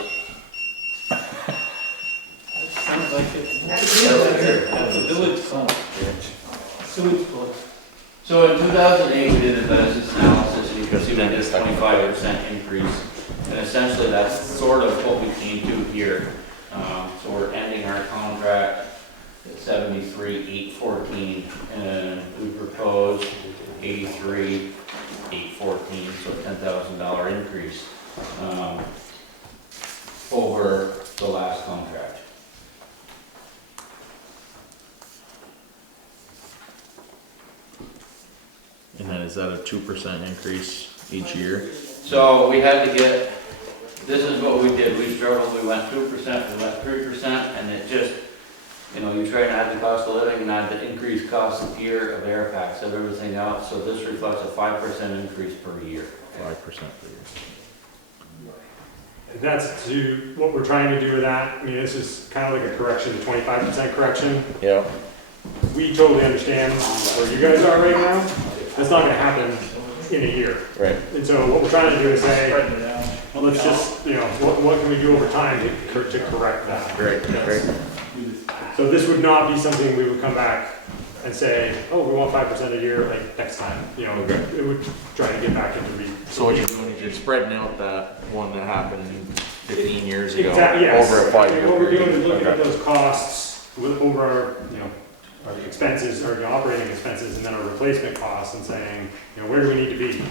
Sounds like it's. That's a village song. Sewage board. So in 2008, we did a business analysis, and you can see we did a 25% increase. And essentially, that's sort of what we came to here. So we're ending our contract at 73,814, and we proposed 83,814, so a $10,000 increase over the last contract. And then is that a 2% increase each year? So we had to get, this is what we did, we struggled, we went 2%, we went 3%, and it just, you know, you try and add the cost of living and add the increased cost of year of air packs of everything else, so this reflects a 5% increase per year. 5% per year. And that's to, what we're trying to do with that, I mean, this is kind of like a correction, 25% correction. Yeah. We totally understand where you guys are right now. That's not gonna happen in a year. Right. And so what we're trying to do is say, Spread it out. well, let's just, you know, what can we do over time to correct that? Great, great. So this would not be something we would come back and say, oh, we want 5% a year, like, next time. You know, it would try to get back into So what you're doing is you're spreading out that one that happened 15 years ago Exactly, yes. over a 5-year What we're period. doing is looking at Okay. those costs over our, you know, our expenses, or operating expenses, and then our replacement costs, and saying, you know, where do we need to be?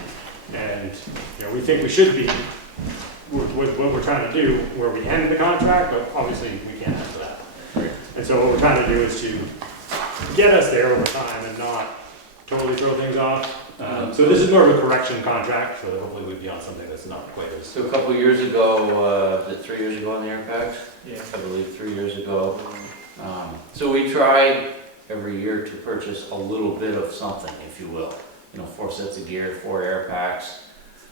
And, you know, we think we should be with what we're trying to do, where we end the contract, but obviously we can't end that. Right. And so what we're trying to do is to get us there over time and not totally throw things off. So this is more of a correction contract, so that hopefully we'd be on something that's not quite as. So a couple of years ago, was it 3 years ago on the air packs? Yeah. I believe 3 years ago. So we try every year to purchase a little bit of something, if you will. You know, 4 sets of gear, 4 air packs.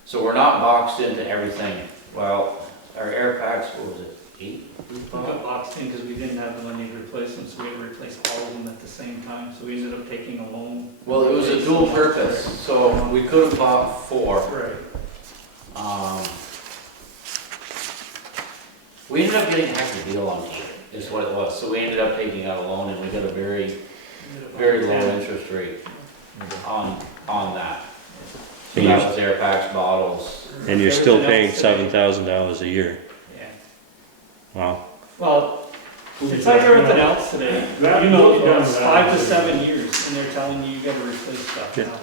So we're not boxed into everything. Well, our air packs, what was it, 8? We got boxed in because we didn't have the money to replace them, so we had to replace all of them at the same time. So we ended up taking a loan. Well, it was a dual purpose, so we could have bought 4. Right. We ended up getting a heck of a deal on 8, is what it was. So we ended up taking out a loan, and we got a very, very low interest rate on that. So And that you're- was air packs, bottles. And you're still Everything paying else today. $7,000 a year. Yeah. Wow. Well, it's like everything else today. That You know, will be done it's with 5 to that. 7 years, and they're telling you you gotta replace stuff Yeah. now.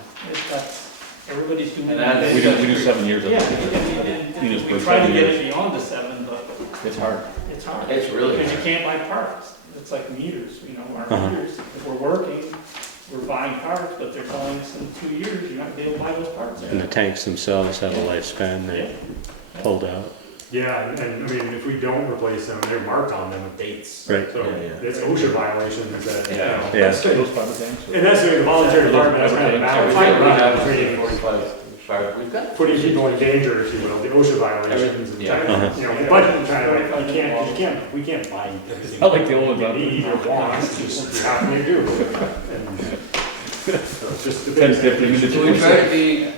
That's, everybody's doing And that. that- We do 7 years of Yeah, it. we try to get it beyond the 7, but It's hard. it's hard. It's really Because you hard. can't buy parts. It's like meters, you know, our Uh-huh. meters, if we're working, we're buying parts, but they're telling us in 2 years, you're not gonna be able to buy those parts. And the tanks themselves have a lifespan they pulled out. Yeah, and I mean, if we don't replace them, they're marked on them with dates. Right. So Yeah, yeah. it's OSHA violations that, you know. Yeah. Yeah. Those fiber tanks. And that's the voluntary department, that's kind of the balance between 45, we've got. putting people in danger, if you will, the OSHA violations and Yeah. trying to, you know, budget and trying to, we can't buy everything. I like the old ones. We need or want, it's just, you have to do. And So it's just 10, 15 minutes. So we try to be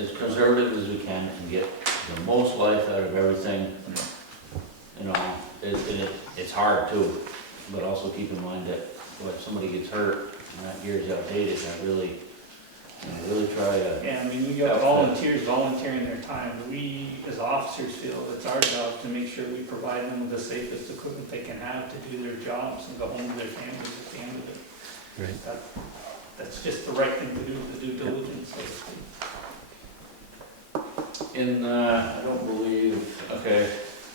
as conservative as we can and get the most life out of everything. You know, it's hard too, but also keep in mind that if somebody gets hurt and that gear's outdated, I really try to. Yeah, I mean, we got volunteers volunteering their time. We, as officers, feel it's our job to make sure we provide them with the safest equipment they can have to do their jobs and go home to their families at the end of it. Right. That's just the right thing to do, the due diligence, so to speak. I don't believe, okay,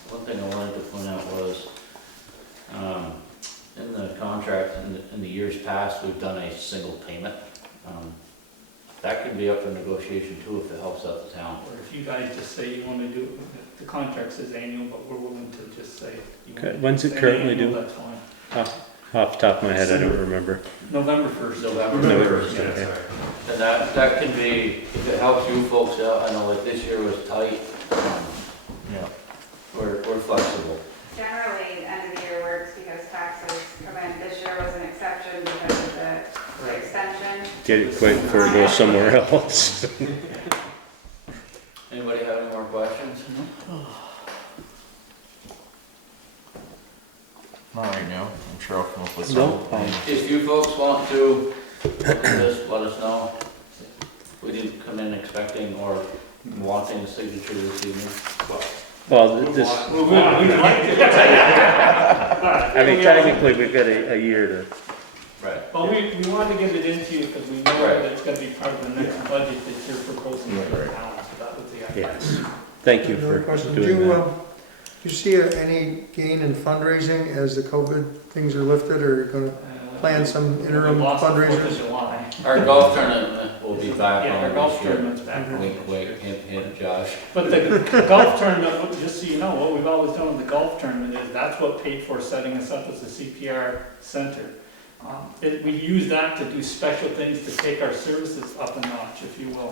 one thing I wanted to point out was, in the contract, in the years past, we've done a single payment. That could be up for negotiation too, if it helps out the town. Or if you guys just say you want to do, the contract says annual, but we're willing to just say. You want Okay, to when's it say currently annual, due? That's fine. Off the top of my head, I don't remember. November 1st. November 1st, Yeah, okay. sorry. And that can be, if it helps you folks out, I know like this year was tight, Yeah. we're flexible. Generally, the end of the year works because taxes come in. This year was an exception because of the extension. Get it quick before it goes somewhere else. Anybody have any more questions? Not right now. I'm sure I'll come up with No, some. If you folks want to look at this, let us know. We didn't come in expecting or wanting a signature this evening. Well, this, Move on. We'd like to. I mean, technically, we've got a year to, Right. Well, we wanted to get it into you because we know Right. that it's gonna be part of the next budget that you're proposing to the town, so that was the idea. yes. Thank you Another for question. doing that. Do you see any gain in fundraising as the COVID things are lifted, or gonna plan some interim We lost the 4th of fundraisers? July. Our golf tournament will be back Yeah, our on golf this year. tournament's back on. Wink, hint, Josh. But the golf tournament, just so you know, what we've always done with the golf tournament is that's what paid for setting us up as a CPR center. We use that to do special things to take our services up a notch, if you will,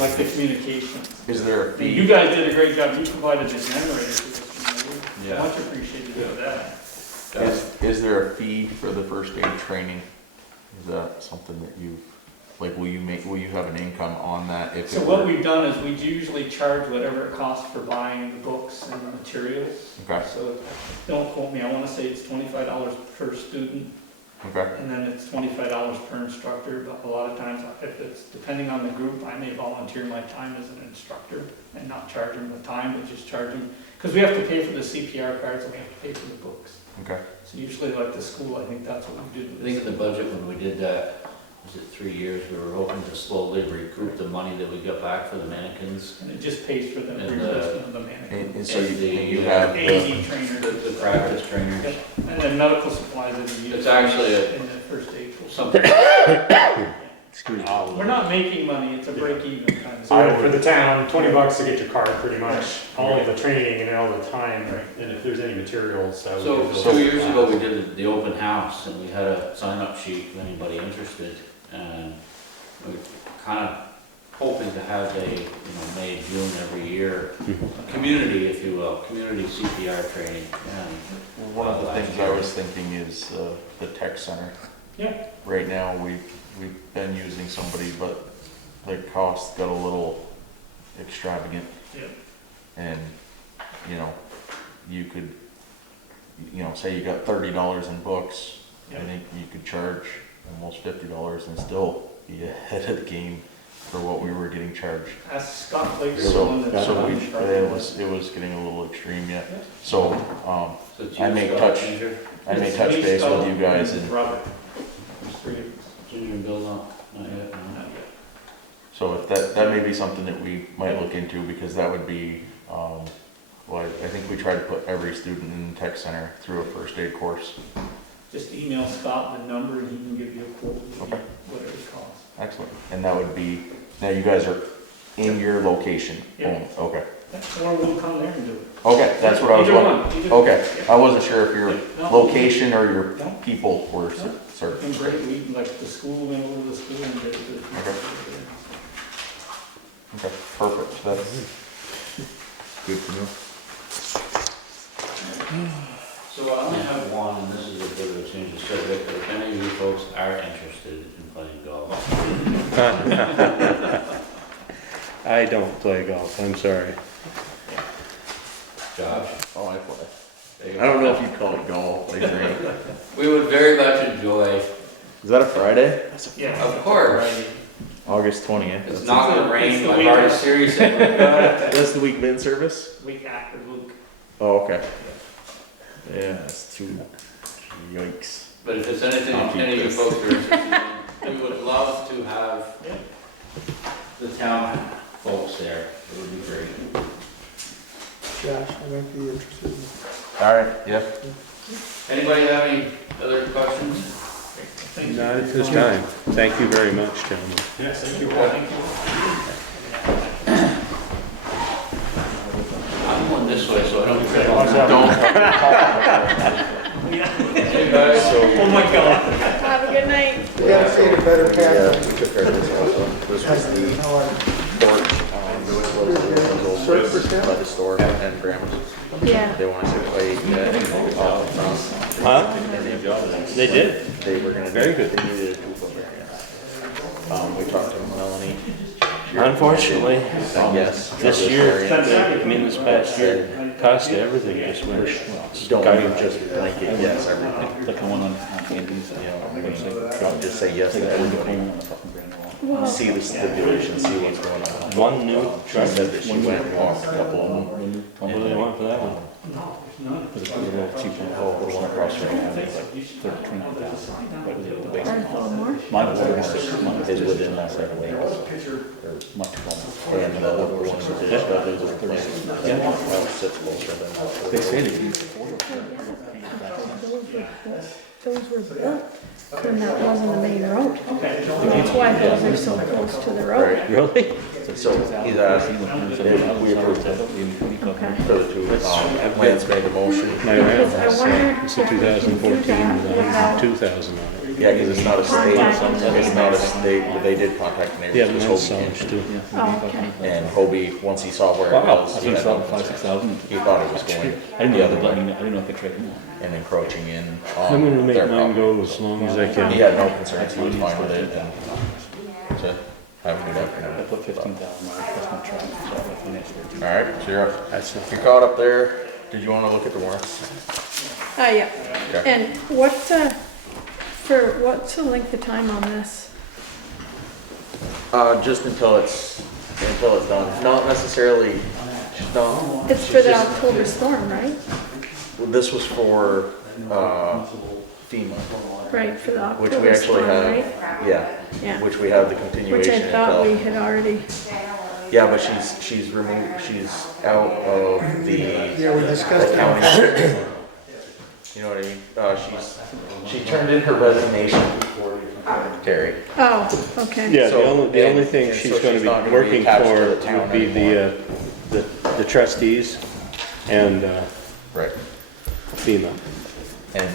like the communications. Is there a I mean, fee? you guys did a great job, you provided the generator to us, you know, Yeah. much appreciated for that. Is there a fee for the first aid training? Is that something that will you have an income on that? If So it what were- we've done is we usually charge whatever it costs for buying the books and the materials. Okay, So don't quote me, I wanna say it's $25 per student, okay, and then it's $25 per instructor, but a lot of times, if it's, depending on the group, I may volunteer my time as an instructor and not charge them the time, but just charge them, because we have to pay for the CPR cards and we have to pay for the books. okay. So usually like the school, I think that's what we do. I think in the budget when we did that, was it 3 years, we were hoping to slowly recoup the money that we got back for the mannequins, And it just pays for the And reimbursement of the And, mannequin. and so And you have the, AED trainer, the practice trainers. and then medical supplies that we use. It's actually in the first aid. Something, Excuse me. We're not making money, it's a break even kind of. So for the town, $20 to get your card, pretty much, all of the training and all the time, and if there's any materials, that would be. so 2 years ago, we did the open house and we had a sign-up sheet for anybody interested. And we're kind of hoping to have a, May, June every year, a community, if you will, community CPR training. And one of the things I was thinking is the tech center. Yeah. Right now, we've been using somebody, but the cost got a little extravagant. Yep. And, you could, say you got $30 in books, I Yep. think you could charge almost $50 and still be ahead of the game for what we were getting charged. Ask Scott Laker, the So, one that's. it was getting a little extreme, yeah. Yeah. So, So it's I you, may Scott, touch- Ginger, I may It's touch me, base with Scott, you guys and, Robert. There's 3 of us. Ginger and Bill, not yet, no. Not yet. so if that may be something that we might look into, because that would be, I think we try to put every student in the tech center through a first aid course. Just email Scott the number and he can give you a quote, Okay. whatever it costs. Excellent. And that would be, now you guys are in your location Yeah. only, okay. Or we'll come there and do it. Okay, that's what I was Either wondering. one, either- Okay, yeah. I wasn't sure if your No. location or your No. people were No. certain. Been great, we, like the school, went over to the school and did it. Okay. Okay, perfect, that's good to know. So I only have one, and this is a bit of a change of subject, but if any of you folks are interested in playing golf, I don't play golf, I'm sorry. Josh? Oh, I play. I don't know if you'd call it golf, like, right? We would very much enjoy, Is that a Friday? of course, August 20th. it's not gonna rain, my heart is serious, and we've got it. That's the week in service? Week after Luke. Oh, okay. Yeah, that's too, yikes. But if it's anything any of you folks are interested in, we would love to have the town folks there, it would be great. Josh, I might be interested. Alright, yeah. Anybody have any other questions? Not at this time. Thank you very much, gentlemen. Yes, thank you. I'm going this way, so I don't. Hey, guys, so. Oh my God. Have a good night. We gotta see a better Yeah, path. we took care of this also. This was the porch, Search for sale? by the store and Grandma's. Yeah. They wanted to play that off the front. Huh? And They did. they were gonna. Very good. They needed a duplo variance. We talked to Melanie. Unfortunately, Yes. this year, I mean, this past year, cost of everything just went Don't just blanket yes everything. Like the one on Andy's, You know, I mean, don't just say yes to everybody. Well, See the stipulations, see what's going on. one new She truck. said that she went and walked a couple of them. What do they want for that one? It's a little cheaper. Oh, the one across from me, It's like 13,000. But the base or a little more. mine was over 6 months. is within that 7 weeks. Much longer. And the other one was just, those are 36. Yeah, that sits closer than that. They say they use 40. Those were built when that wasn't the main road. That's why those are so close to the road. Right. Really? So he's asking if we approve it Okay. for the two, Lance made the motion. My Because I ramp, wondered it's if a we could 2014 do that with without. 102,000 on it. Yeah, because it's not a state, it's not a state, but they did contact Yeah, neighbors, mine's because Sonic too. Oh, okay. and Hobie, once he saw where it Wow. was, I he think had it's no about 5,000, concern. 6,000. He thought it was going I didn't the know other the way I didn't know if they traded them. and encroaching in I'm on gonna make their mine property. go as long as I He can. had no concerns, he was fine with it, and to have him do that for I now. put 15,000 on it, that's my truck, so I got financed for it. Alright, so you're up. That's If not, you're caught up there, did you wanna look at the warrants? Yeah. Okay. And what's the length of time on this? Just until it's done, not necessarily, no. It's for the October storm, right? This was for, FEMA, Right, for the which we October actually storm, have, right? yeah, Yeah. which we have the Which continuation I thought we until. had already, Yeah, but she's removed, she's out of the. Yeah, we discussed the it. county. You know what I mean? She turned in her resignation, Terry. oh, okay. yeah, So, the only and- thing and she's so gonna she's be not gonna be working attached to for the town would be the trustees and Right. FEMA. And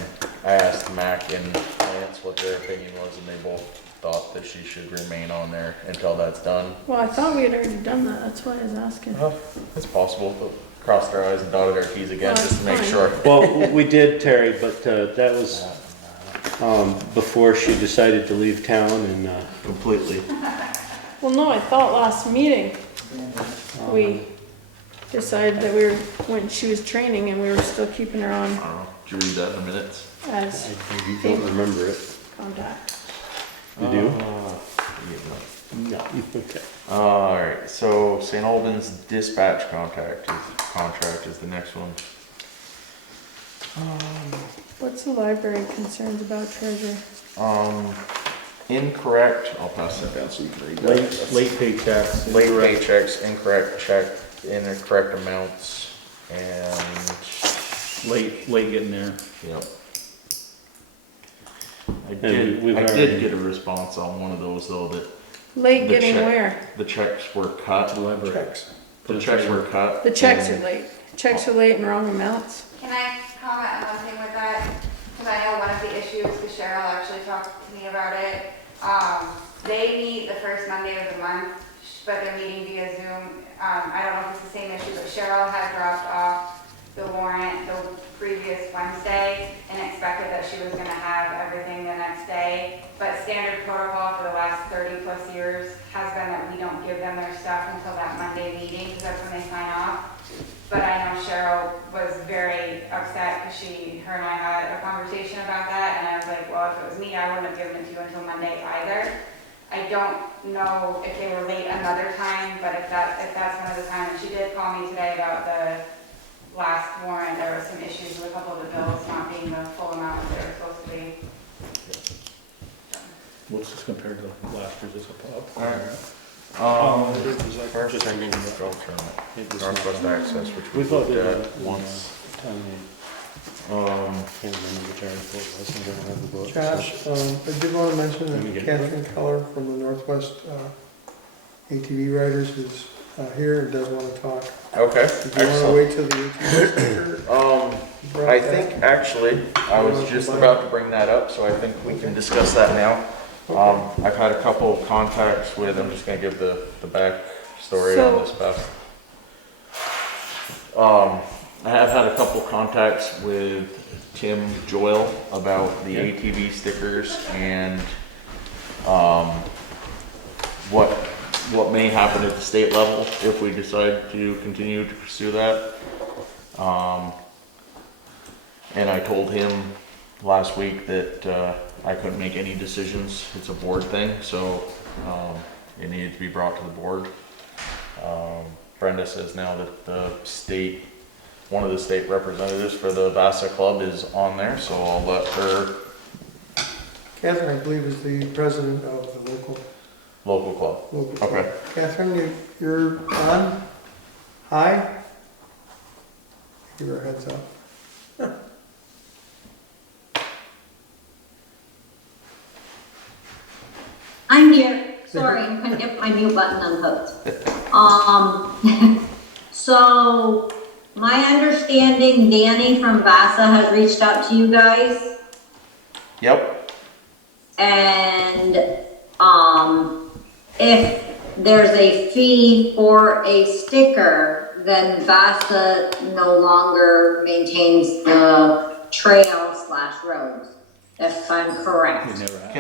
I asked Mac and Lance what their opinion was, and they both thought that she should remain on there until that's done. Well, I thought we had already done that, that's why I was asking. Well, it's possible, but crossed our i's and dotted our t's again, Well, just to make that's sure. Well, we did, Terry, but that was before she decided to leave town and Completely. Well, no, I thought last meeting, we decided that when she was training and we were still keeping her I on don't know, did you read that in the minutes? as you don't remember it. contact. You do? Yeah. No. Okay. Alright, so St. Albans dispatch contract is the next one. What's the library concerns about treasure? Incorrect, I'll pass that down so you can read that. Late paychecks. Late paychecks, incorrect amounts, and, Late getting there. yep. I And did, we've I already- did get a response on one of those though, that Late The getting check. where? the checks were cut. The library. Checks. The checks were cut. The checks are and- late. Checks are late and wrong amounts. Can I comment on one thing with that? Because I know one of the issues, because Cheryl actually talked to me about it. They meet the first Monday of the month, but they're meeting via Zoom. I don't know if it's the same issue, but Cheryl had dropped off the warrant the previous Wednesday, and it expected that she was gonna have everything the next day. But standard protocol for the last 30+ years has been that we don't give them their stuff until that Monday meeting, because that's when they sign off. But I know Cheryl was very upset because her and I had a conversation about that, and I was like, well, if it was me, I wouldn't have given it to you until Monday either. I don't know if they were late another time, but if that's one of the times. She did call me today about the last warrant. There was some issues with a couple of the bills not being the full amount that they were supposed to be. What's this compared to last year's? Is it up? First thing in the golf tournament, Northwest Access, which We we thought looked they at had once. Can't remember which article it was. I don't have the book. Josh, I did want to mention Let me that get it. Catherine Keller from the Northwest ATV Riders is here and does want to talk. Okay, Did you want to excellent. wait till the ATV sticker? brought I back? think actually, I was just about to bring that up, so I think we can discuss that now. I've had a couple of contacts with, I'm just gonna give the back story on this best. I have had a couple contacts with Tim Joyle about the ATV stickers and, what may happen at the state level if we decide to continue to pursue that. And I told him last week that, I couldn't make any decisions. It's a board thing, so, it needed to be brought to the board. Brenda says now that the state, one of the state representatives for the Vasa Club is on there, so I'll let her. Catherine, I believe, is the president of the Local club. local club. Okay. Catherine, you're on? Hi? Give her a heads up. I'm here. Sorry, I couldn't get my mute button unhooked. So my understanding, Danny from Vasa has reached out to you guys, Yep. and if there's a fee for a sticker, then Vasa no longer maintains the trail/roads, if I'm correct. We never have.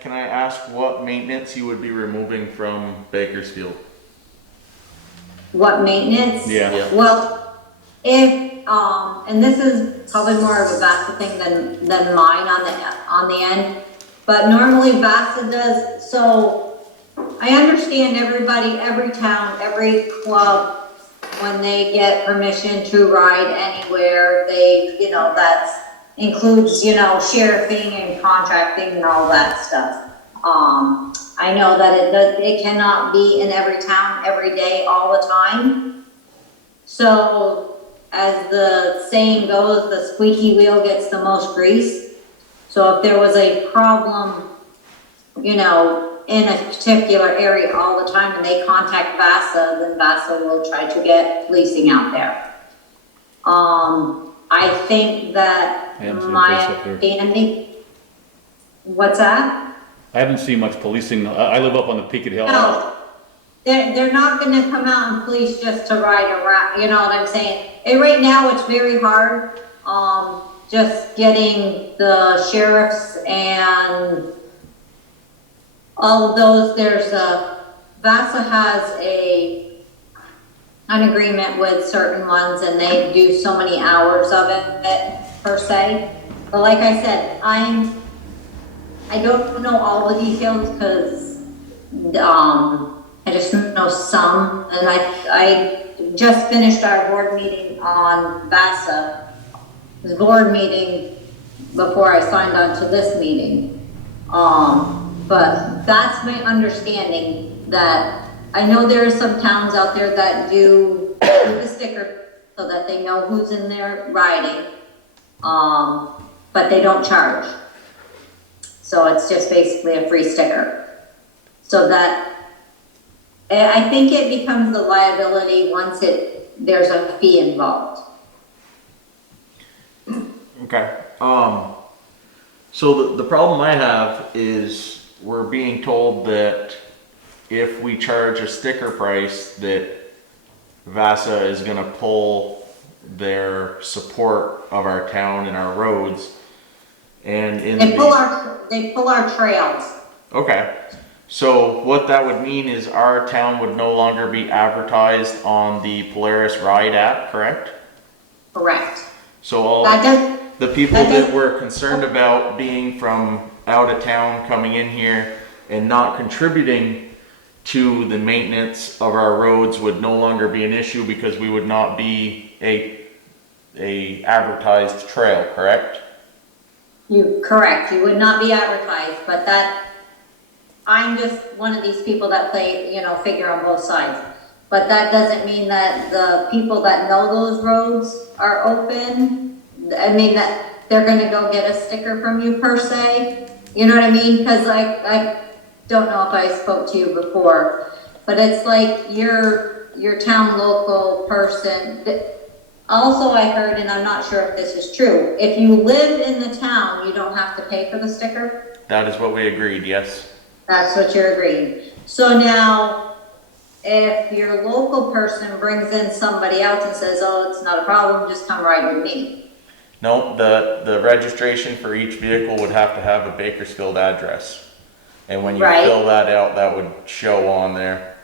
Can I ask what maintenance you would be removing from Bakersfield? What maintenance? Yeah. Well, if, and this is probably more of a Vasa thing than mine on the end, but normally Vasa does, so I understand everybody, every town, every club, when they get permission to ride anywhere, they, that's includes, sheriffing and contracting and all that stuff. I know that it cannot be in every town, every day, all the time. So, as the saying goes, the squeaky wheel gets the most grease. So if there was a problem, in a particular area all the time and they contact Vasa, then Vasa will try to get policing out there. I think that I haven't seen my police up there. understanding, what's that? I haven't seen much policing. I live up on the peak of the hill. No, they're not gonna come out and police just to ride around, you know what I'm saying? And right now, it's very hard, just getting the sheriffs and all of those. Vasa has an agreement with certain ones and they do so many hours of it per se. But like I said, I don't know all the details because I just know some, and I just finished our board meeting on Vasa, the board meeting before I signed on to this meeting. But that's my understanding, that I know there are some towns out there that do the sticker so that they know who's in there riding, but they don't charge. So it's just basically a free sticker. So that, I think it becomes the liability once there's a fee involved. Okay. So the problem I have is we're being told that if we charge a sticker price that Vasa is gonna pull their support of our town and our roads. And in They pull the, our trails. okay. So what that would mean is our town would no longer be advertised on the Polaris Ride app, correct? Correct. So all That does, the people that that does- were concerned about being from out of town coming in here and not contributing to the maintenance of our roads would no longer be an issue because we would not be a advertised trail, correct? correct, you would not be advertised, but that, I'm just one of these people that play, figure on both sides. But that doesn't mean that the people that know those roads are open, I mean, that they're gonna go get a sticker from you per se. You know what I mean? Cause I don't know if I spoke to you before, but it's like your town local person. Also, I heard, and I'm not sure if this is true, if you live in the town, you don't have to pay for the sticker? That is what we agreed, yes. That's what you're agreeing. So now, if your local person brings in somebody else and says, oh, it's not a problem, just come ride with me. No, the registration for each vehicle would have to have a Bakersfield address. And when you Right. fill that out, that would show on there.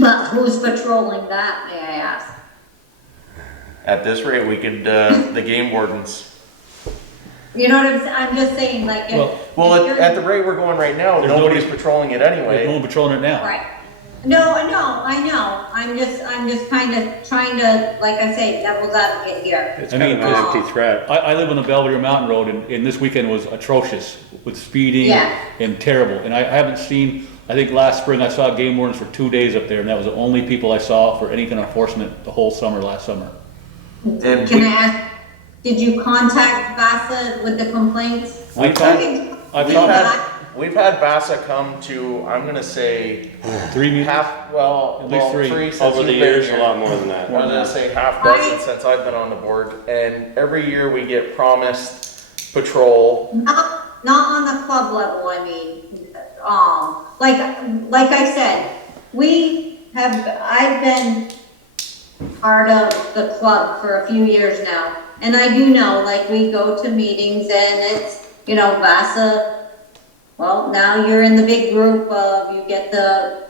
But who's patrolling that, may I ask? At this rate, we could, the game wardens. You know what I'm saying? I'm just saying, like, if. Well, if you're- at the rate we're going right now, There's nobody's nobody- patrolling it There's anyway. no one patrolling it now. Right. No, I know. I'm just kind of trying to, like I say, devil's advocate here. It's I kind mean, of an empty threat. I live on the Belvedere Mountain Road, and this weekend was atrocious with speeding Yeah. and terrible. And I haven't seen, I think last spring I saw game wardens for 2 days up there, and that was the only people I saw for any kind of enforcement the whole summer, last summer. And Can I ask, did you contact VASA with the complaints? I've we've had VASA come to, I'm gonna say, 3 meetings. at least three. since Over you've the been years, a here. lot more than that. I'm gonna say half dozen since I've been on the board, and every year we get promised patrol. Not on the club level, I mean. Like I said, I've been part of the club for a few years now. And I do know, like, we go to meetings and it's, VASA, well, now you're in the big group of, you get the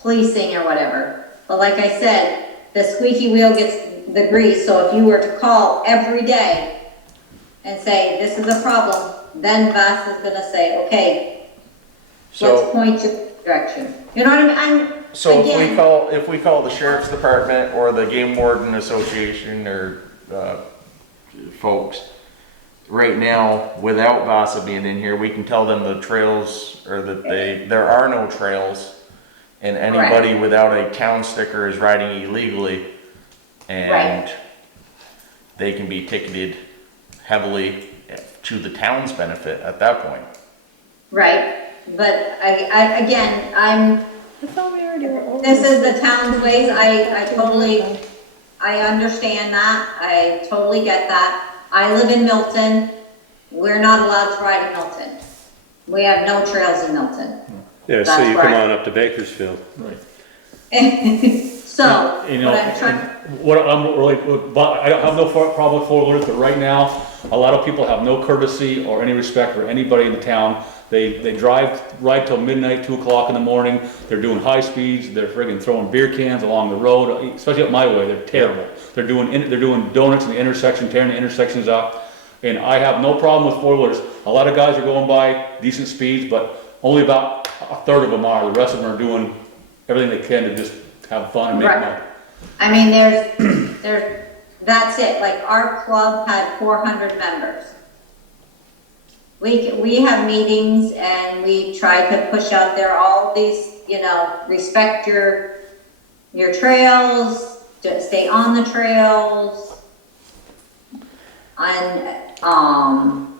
policing or whatever. But like I said, the squeaky wheel gets the grease, so if you were to call every day and say, this is a problem, then VASA's gonna say, okay, let's So, point you in the direction. You know what I mean? so Again- if we call the sheriff's department or the game warden association or, folks, right now, without VASA being in here, we can tell them the trails, or that there are no trails, and anybody without a town sticker is riding illegally, and Right. they can be ticketed heavily to the town's benefit at that point. Right, but again, I thought we already were over. this is the town's ways, I understand that, I totally get that. I live in Milton, we're not allowed to ride in Milton. We have no trails in Milton. Yeah, so That's you come right. on up to Bakersfield. Right. So, You know, what I'm trying, what I'm really, but I don't have no problem with four-wheelers, but right now, a lot of people have no courtesy or any respect for anybody in the town. They ride till midnight, 2 o'clock in the morning, they're doing high speeds, they're friggin' throwing beer cans along the road, especially up my way, they're terrible. They're doing donuts in the intersection, tearing the intersections up, and I have no problem with four-wheelers. A lot of guys are going by decent speeds, but only about a third of them are. The rest of them are doing everything they can to just have fun and make Right. money. I mean, that's it, like, our club had 400 members. We have meetings and we try to push out there all these, respect your trails, just stay on the trails. And, I'm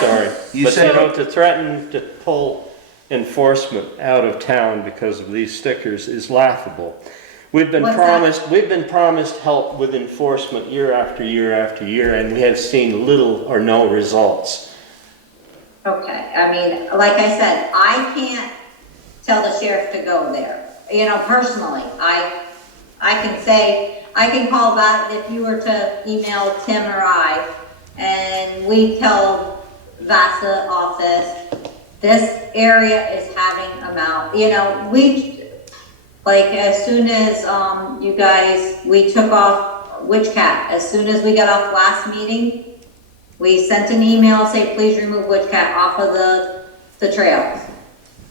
sorry, You but said- to threaten to pull enforcement out of town because of these stickers is laughable. We've been What's promised help with enforcement year after year after year, and we have seen little or no results. okay, I mean, like I said, I can't tell the sheriff to go there, personally. I I can call back if you were to email Tim or I, and we tell VASA office, this area is having amount, you know, like as soon as, you guys, we took off Witch Cat, as soon as we got off last meeting, we sent an email, say, please remove Witch Cat off of the trails.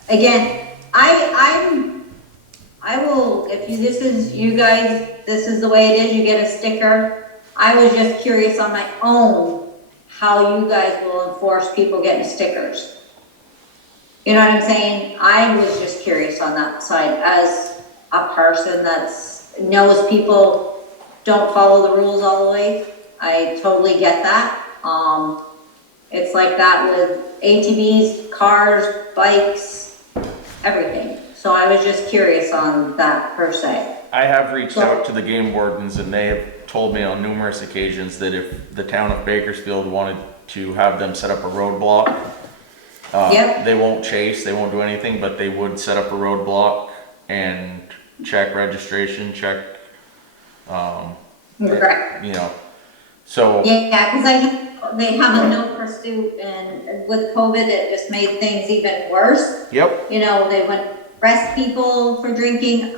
Again, I will, if you, this is, you guys, this is the way it is, you get a sticker. I was just curious on my own how you guys will enforce people getting stickers. You know what I'm saying? I was just curious on that side as a person that's knows people don't follow the rules all the way. I totally get that. It's like that with ATVs, cars, bikes, everything. So I was just curious on that per se. I have reached out to the game wardens, and they have told me on numerous occasions that if the town of Bakersfield wanted to have them set up a roadblock, they won't chase, they won't do anything, but they would set up a roadblock and check registration, check, Correct. you know, so. Yeah, because they have a no pursuit, and with COVID, it just made things even worse. Yep. You know, they wouldn't arrest people for drinking.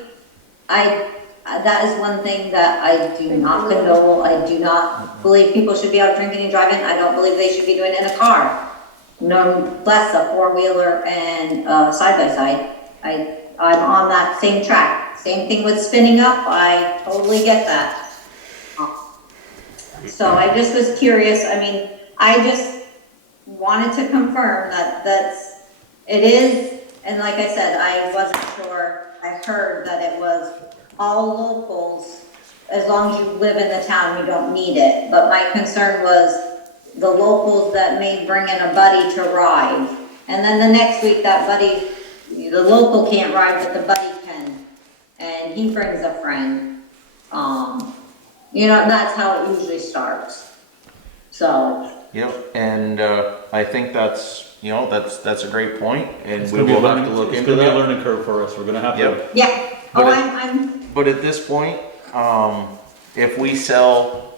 That is one thing that I do not condone. I do not believe people should be out drinking and driving. I don't believe they should be doing it in a car. No less a four-wheeler and side-by-side. I'm on that same track. Same thing with spinning up. I totally get that. So I just was curious. I mean, I just wanted to confirm that it is, and like I said, I wasn't sure. I heard that it was all locals. As long as you live in the town, you don't need it. But my concern was the locals that may bring in a buddy to ride. And then the next week, that buddy, the local can't ride, but the buddy can. And he brings a friend. You know, that's how it usually starts. So. Yep, and I think that's, you know, that's a great point, and It's we gonna be a will have learning, to look it's into gonna be a that. learning curve for us, we're gonna have to. Yep. Yeah. But Oh, it- I'm. But at this point, if we sell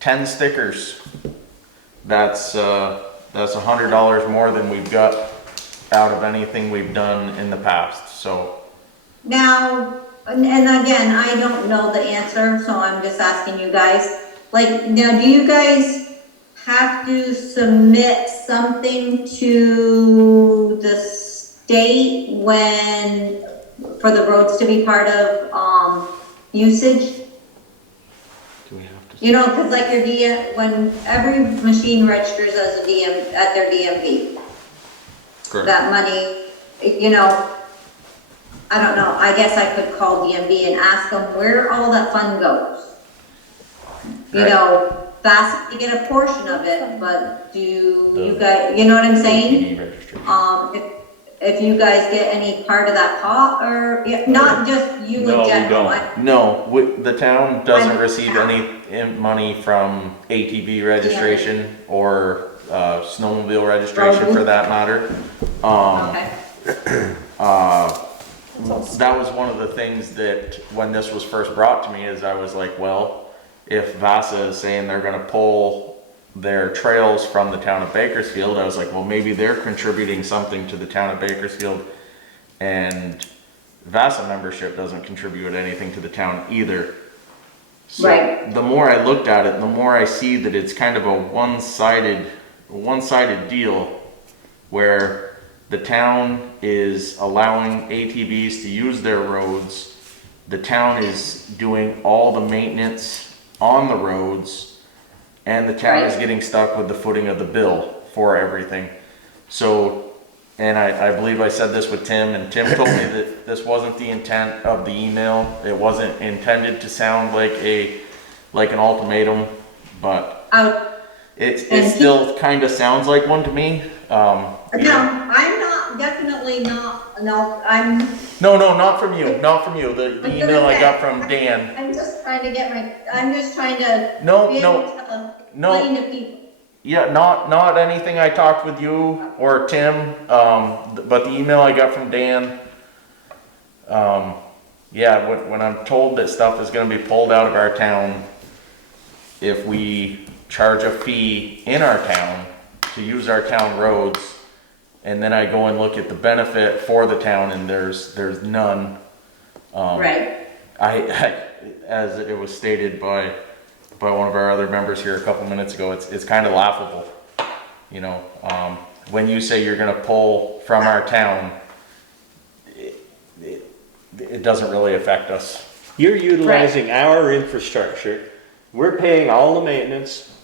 10 stickers, that's $100 more than we've got out of anything we've done in the past, so. Now, and again, I don't know the answer, so I'm just asking you guys. Like, now, do you guys have to submit something to the state for the roads to be part of, usage? Do we have to? You know, cause like when every machine registers as a at their DMV. Correct. That money, you know, I don't know, I guess I could call DMV and ask them where all that fund goes. You Right. know, that's to get a portion of it, but do you guys, you know what I'm saying? ATV registration. If you guys get any part of that pot, or, not just you No, in we general. don't. No, the town doesn't I'm- receive any money from ATV registration or snowmobile registration for that matter. Okay, That was one of the things that, when this was first brought to me, is I was like, well, if VASA is saying they're gonna pull their trails from the town of Bakersfield, I was like, well, maybe they're contributing something to the town of Bakersfield, and VASA membership doesn't contribute anything to the town either. So Right. the more I looked at it, the more I see that it's kind of a one-sided deal, where the town is allowing ATVs to use their roads. The town is doing all the maintenance on the roads, and the town is Right. getting stuck with the footing of the bill for everything. So, and I believe I said this with Tim, and Tim told me that this wasn't the intent of the email. It wasn't intended to sound like an ultimatum, but it still kind of sounds like one to me. no, I'm not, definitely not, no, I'm. No, not from you, not from you. The I'm email I gonna got say, from Dan. I'm just trying to I'm just trying to. No, be able no, to no. explain to people. Yeah, not anything I talked with you or Tim, but the email I got from Dan, yeah, when I'm told that stuff is gonna be pulled out of our town, if we charge a fee in our town to use our town roads, and then I go and look at the benefit for the town and there's none. Right. As it was stated by one of our other members here a couple minutes ago, it's kind of laughable. You know, when you say you're gonna pull from our town, it doesn't really affect us. You're utilizing our infrastructure, we're paying all the maintenance,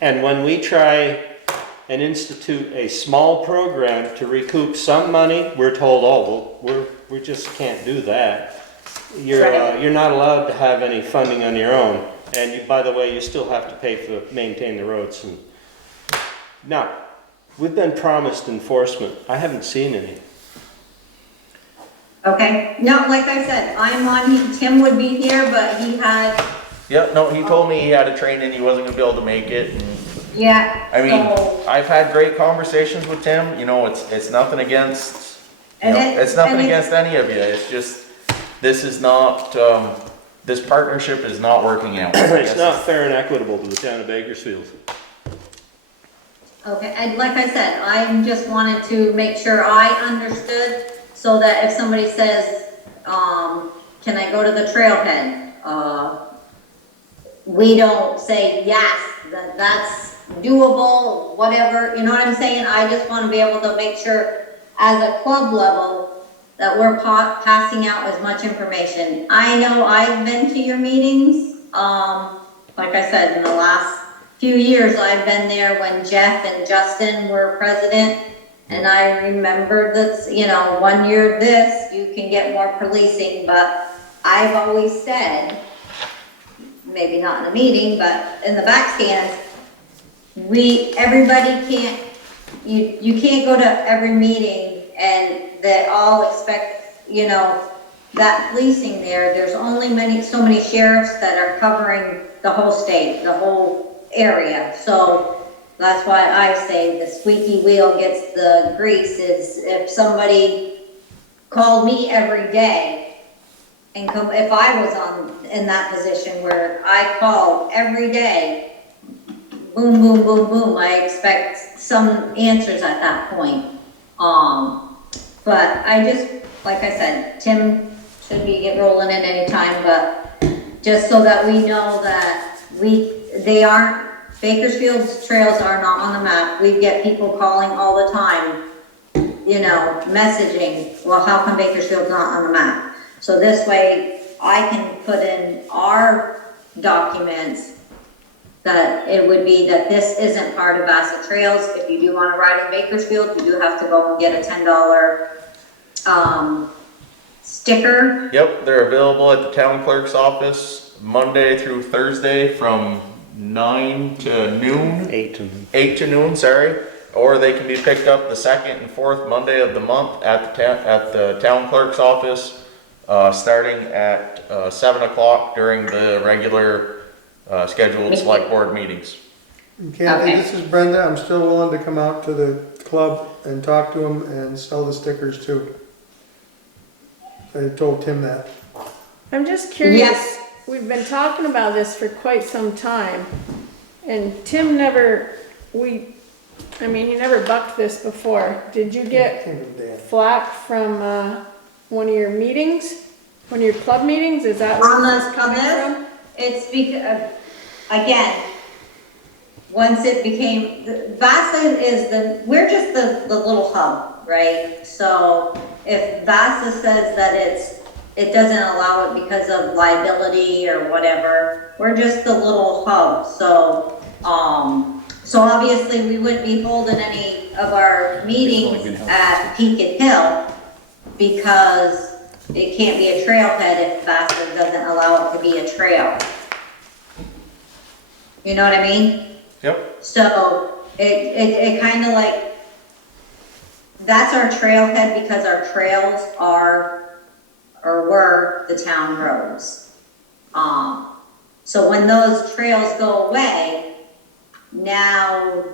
and when we try and institute a small program to recoup some money, we're told, oh, well, we just can't do that. You're not allowed to have any funding on your own, and you, by the way, you still have to pay for maintain the roads. And now, we've been promised enforcement. I haven't seen any. Okay, no, like I said, I'm on, Tim would be here, but he had, Yeah, no, he told me he had a training, he wasn't gonna be able to make it. And, yeah. I mean, so- I've had great conversations with Tim, you know, it's nothing against, it's nothing against any of you, it's just, this is not, this partnership is not working out. It's not fair and equitable to the town of Bakersfield. Okay, and like I said, I just wanted to make sure I understood, so that if somebody says, can I go to the trailhead? We don't say yes, that's doable, whatever, you know what I'm saying? I just want to be able to make sure as a club level that we're passing out as much information. I know I've been to your meetings, like I said, in the last few years, I've been there when Jeff and Justin were president, and I remember that, you know, 1 year this, you can get more policing, but I've always said, maybe not in a meeting, but in the back stands, everybody can't, you can't go to every meeting and they all expect, you know, that policing there. There's only so many sheriffs that are covering the whole state, the whole area. So that's why I say the squeaky wheel gets the grease. Is if somebody called me every day and if I was in that position where I called every day, boom, boom, boom, boom, I expect some answers at that point. But I just, like I said, Tim should get rolling in any time, but just so that we know that Bakersfield's trails are not on the map. We get people calling all the time, you know, messaging, well, how come Bakersfield's not on the map? So this way I can put in our documents that it would be that this isn't part of Bassett Trails. If you do want to ride in Bakersfield, you do have to go and get a $10 sticker. Yep, they're available at the town clerk's office Monday through Thursday from 9 to noon. 8 to noon. 8 to noon, sorry. Or they can be picked up the second and fourth Monday of the month at the town clerk's office, starting at 7 o'clock during the regular scheduled select board meetings. And Kathy, this is Brenda. I'm still willing to come out to the club and talk to them and sell the stickers too. I told Tim that. I'm just curious. Yes. We've been talking about this for quite some time, and Tim he never bucked this before. Did you get flack from one of your meetings? One of your club meetings? Is that where this is coming from? It's because, again, once it became, Vasa we're just the little hub, right? So if Vasa says that it doesn't allow it because of liability or whatever, we're just the little hub. So, so obviously we wouldn't be holding any of our meetings at Peak and Hill because it can't be a trailhead if Vasa doesn't allow it to be a trail. You know what I mean? Yep. So it kind of like, that's our trailhead because our trails were the town roads. So when those trails go away, now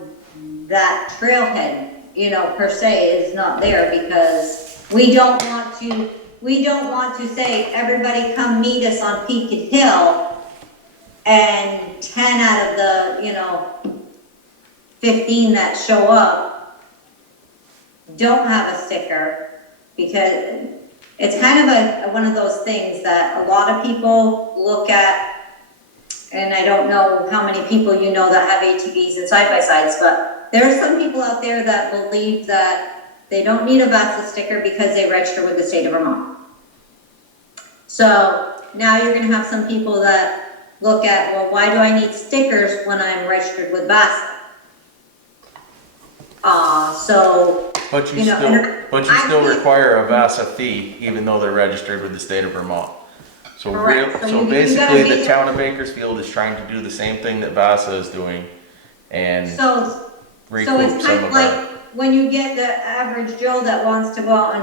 that trailhead, you know, per se is not there because we don't want to we don't want to say, everybody come meet us on Peaked Hill, and 10 out of the, 15 that show up don't have a sticker, because it's kind of one of those things that a lot of people look at, and I don't know how many people you know that have ATVs and side-by-sides, but there are some people out there that believe that they don't need a VASA sticker because they register with the state of Vermont. So now you're gonna have some people that look at, well, why do I need stickers when I'm registered with VASA? But you I still think- require a VASA fee, even though they're registered with the state of Vermont. So Correct. So you gotta basically, the make it- town of Bakersfield is trying to do the same thing that VASA is doing and So recoup it's kind some of of like that. when you get the average Joe that wants to go out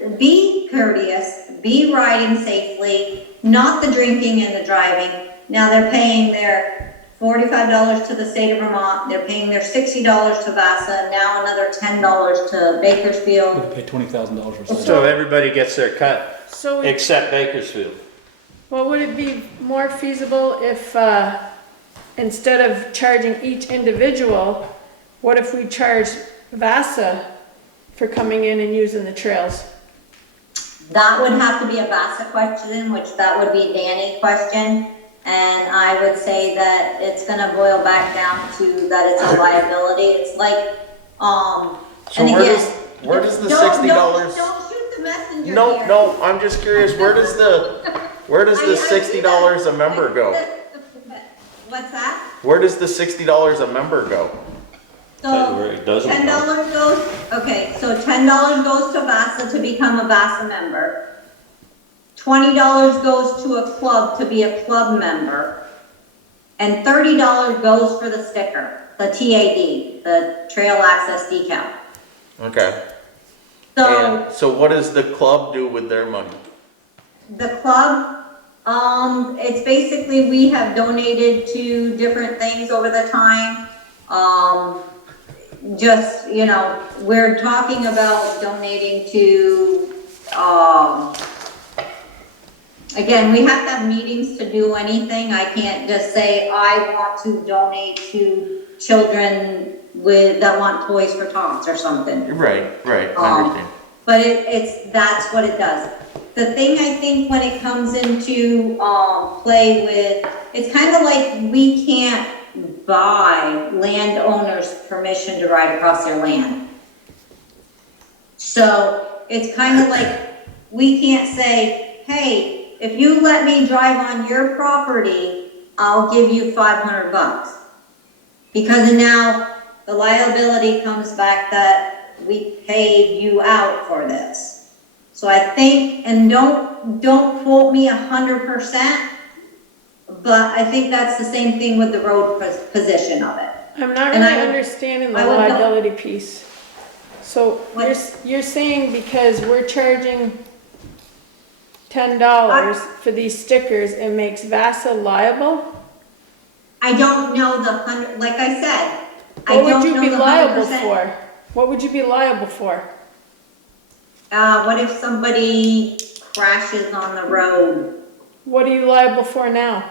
and be courteous, be riding safely, not the drinking and the driving. Now they're paying their $45 to the state of Vermont, they're paying their $60 to VASA, now another $10 to Bakersfield. We pay $20,000 for something. So everybody gets their cut, So except Bakersfield. well, would it be more feasible if, instead of charging each individual, what if we charged VASA for coming in and using the trails? That would have to be a VASA question, which that would be Danny question. And I would say that it's gonna boil back down to that it's a liability. It's like, So and where again. does the don't- $60? Don't shoot the messenger No, here. no, I'm just curious, where does the I- $60 a member go? What's that? Where does the $60 a member go? Tell you where So it doesn't $10 go. goes, okay, so $10 goes to VASA to become a VASA member. $20 goes to a club to be a club member. And $30 goes for the sticker, the TAD, the Trail Access Decal. Okay. So And so what does the club do with their money? the club, it's basically, we have donated to different things over the time. We're talking about donating to, again, we have to have meetings to do anything. I can't just say, I want to donate to children that want toys for tots or something. Right, I understand. But that's what it does. The thing I think when it comes into, play with, it's kind of like we can't buy landowners permission to ride across their land. So it's kind of like, we can't say, hey, if you let me drive on your property, I'll give you $500. Because now the liability comes back that we paid you out for this. So I think, and don't quote me 100%, but I think that's the same thing with the road position of it. I'm not And really I would- understanding the I would go- liability piece. So What? you're saying because we're charging $10 for these stickers, it makes VASA liable? I don't know the 100, like I said, I What would don't you know be the liable 100%. for? What would you be liable for? What if somebody crashes on the road? What are you liable for now?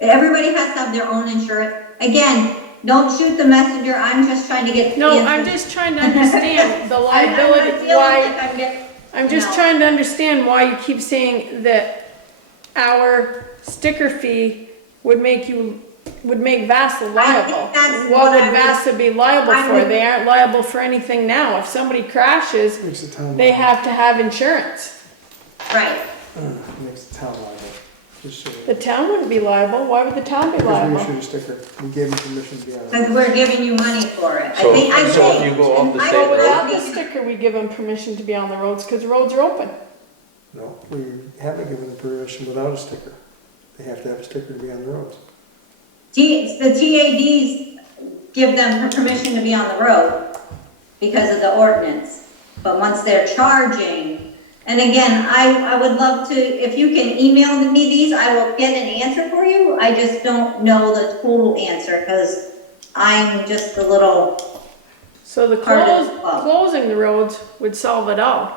Everybody has to have their own insurance. Again, don't shoot the messenger, I'm just trying to get. No, answers. I'm just trying to understand the I'm liability, feeling why, like I'm getting. I'm just No. trying to understand why you keep saying that our sticker fee would make VASA liable. that's What what would I was- VASA be liable I for? would- They aren't liable for anything now. If somebody crashes, Makes the town they liable. have to have insurance. Right, Makes the town liable, just so. The town wouldn't be liable. Why would the town be Because we liable? issued a sticker, we gave them permission to be on it. because we're giving you money for it. So I think, if you go off the I state Well, road, without the sticker, we give them permission to be on the roads because the roads are open. No, we haven't given them permission without a sticker. They have to have a sticker to be on the roads. The TADs give them permission to be on the road because of the ordinance. But once they're charging, and again, I would love to, if you can email me these, I will get an answer for you. I just don't know the total answer because I'm just a little, So the Part of the club. closing the roads would solve it all.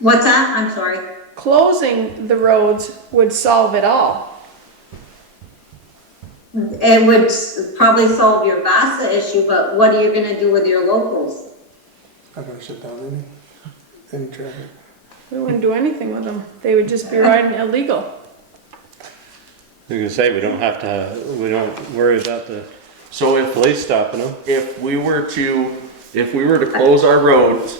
What's that? I'm sorry. Closing the roads would solve it all. It would probably solve your VASA issue, but what are you gonna do with your locals? I'm gonna shut down any traffic. We wouldn't do anything with them. They would just be riding illegal. I was gonna say, we don't worry about the So if police stopping them. if we were to close our roads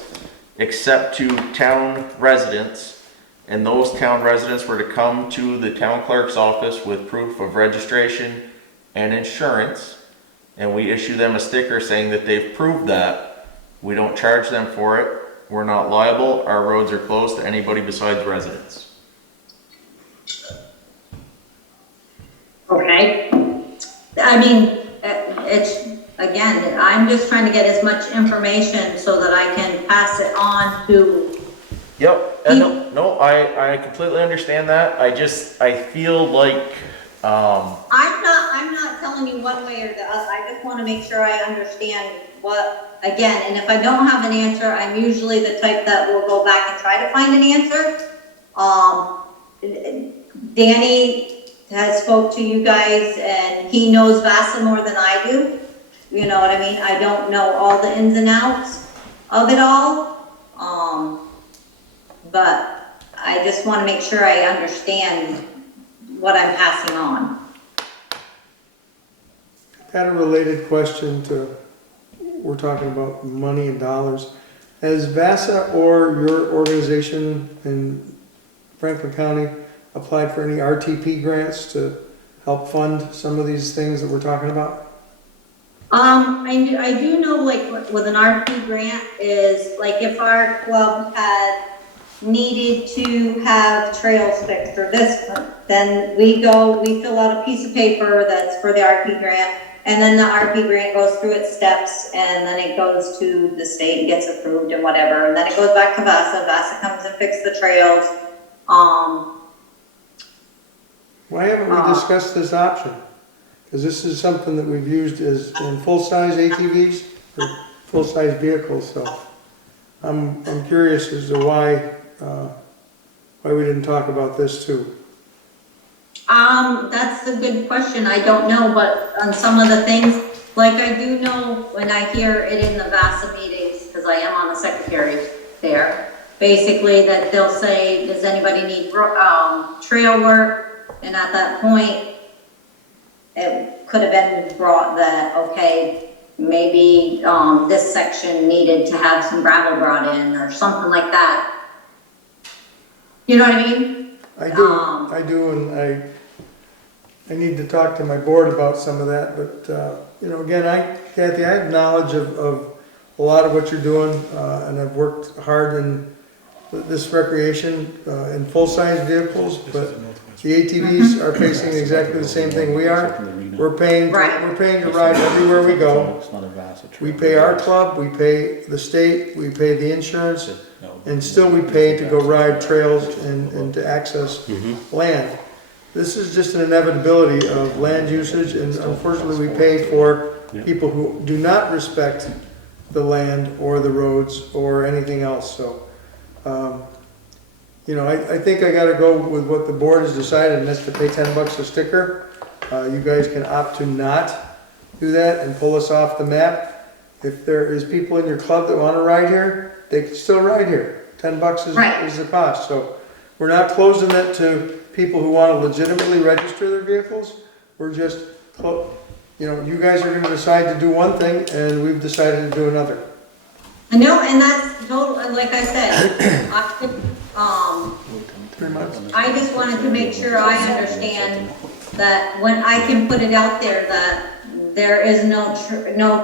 except to town residents, and those town residents were to come to the town clerk's office with proof of registration and insurance, and we issue them a sticker saying that they've proved that, we don't charge them for it, we're not liable, our roads are closed to anybody besides residents. Okay. I mean, it's, again, I'm just trying to get as much information so that I can pass it on to, Yep, and no, I completely understand that, I feel like, I'm not telling you one way or the other. I just want to make sure I understand what, again, and if I don't have an answer, I'm usually the type that will go back and try to find an answer. Danny has spoke to you guys and he knows VASA more than I do. You know what I mean? I don't know all the ins and outs of it all. But I just want to make sure I understand what I'm passing on. Had a related question to, we're talking about money and dollars. Has VASA or your organization in Franklin County applied for any RTP grants to help fund some of these things that we're talking about? I do know, like, with an RP grant is, like, if our club had needed to have trails fixed or this, then we fill out a piece of paper that's for the RP grant, and then the RP grant goes through its steps, and then it goes to the state, gets approved and whatever, and then it goes back to VASA. VASA comes and fixes the trails. Why haven't we discussed this option? Because this is something that we've used as in full-size ATVs or full-size vehicles, so I'm curious as to why we didn't talk about this too. That's a good question. I don't know, but on some of the things, like I do know when I hear it in the VASA meetings, because I am on the secretary there, basically that they'll say, does anybody need trail work? And at that point, it could have been brought that, okay, maybe this section needed to have some gravel brought in or something like that. You know what I mean? I do, and I need to talk to my board about some of that, but, you know, again, Kathy, I have knowledge of a lot of what you're doing, and I've worked hard in this recreation, in full-size vehicles, but the ATVs are facing exactly the same thing we are. We're paying to ride everywhere we go. We pay our club, we pay the state, we pay the insurance, and still we pay to go ride trails and to access land. This is just an inevitability of land usage, and unfortunately we pay for people who do not respect the land or the roads or anything else, so. You know, I think I gotta go with what the board has decided, and that's to pay $10 a sticker. You guys can opt to not do that and pull us off the map. If there is people in your club that wanna ride here, they can still ride here. $10 is the cost, so we're not closing it to people who wanna legitimately register their vehicles. We're just, you know, you guys are gonna decide to do one thing, and we've decided to do another. No, and that's totally, like I said, I just wanted to make sure I understand that when I can put it out there that there is no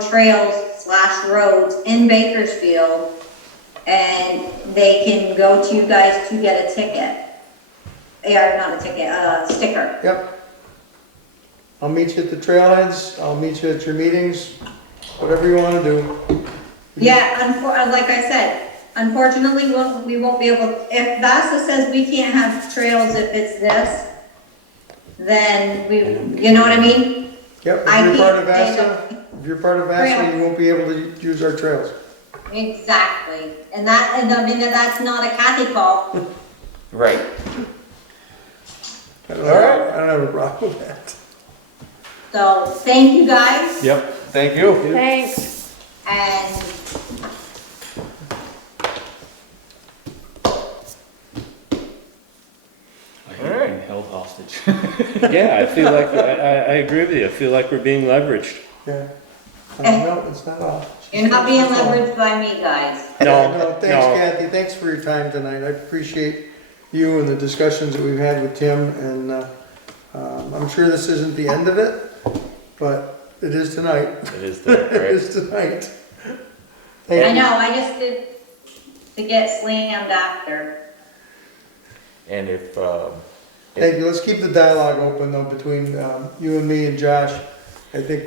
trails / roads in Bakersfield, and they can go to you guys to get a ticket. Or not a ticket, a sticker. Yep. I'll meet you at the trailheads, I'll meet you at your meetings, whatever you wanna do. Yeah, like I said, unfortunately, we won't be able, if VASA says we can't have trails if it's this, then you know what I mean? Yep, if you're part of VASA, you won't be able to use our trails. Exactly. And I mean, that's not a Kathy fault. Right. I don't have a problem with that. So, thank you guys, Yep. Thank you. Thanks. and I hate being held hostage. Yeah, I feel like, I agree with you, I feel like we're being leveraged. Yeah. No, it's not off. you're not being leveraged by me, guys. No, thanks Kathy, thanks for your time tonight. I appreciate you and the discussions that we've had with Tim, and I'm sure this isn't the end of it, but it is tonight. It is the, It right? is tonight. I Thank you. know, I just did to get slammed after. And if, Thank you. Let's keep the dialogue open though between you and me and Josh. I think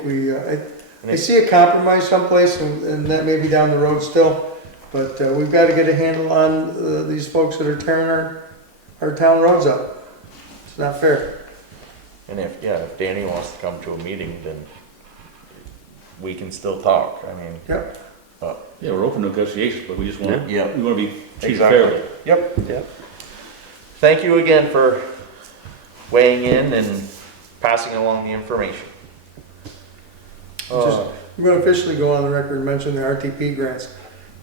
I see a compromise someplace, and that may be down the road still, but we've got to get a handle on these folks that are tearing our town roads up. It's not fair. and if Danny wants to come to a meeting, then we can still talk, I mean. Yep. Yeah, we're open to negotiations, but we just want, Yeah. we want to be treated Exactly. fairly. Yep. Yep. Thank you again for weighing in and passing along the information. Just- I'm going to officially go on the record and mention the RTP grants.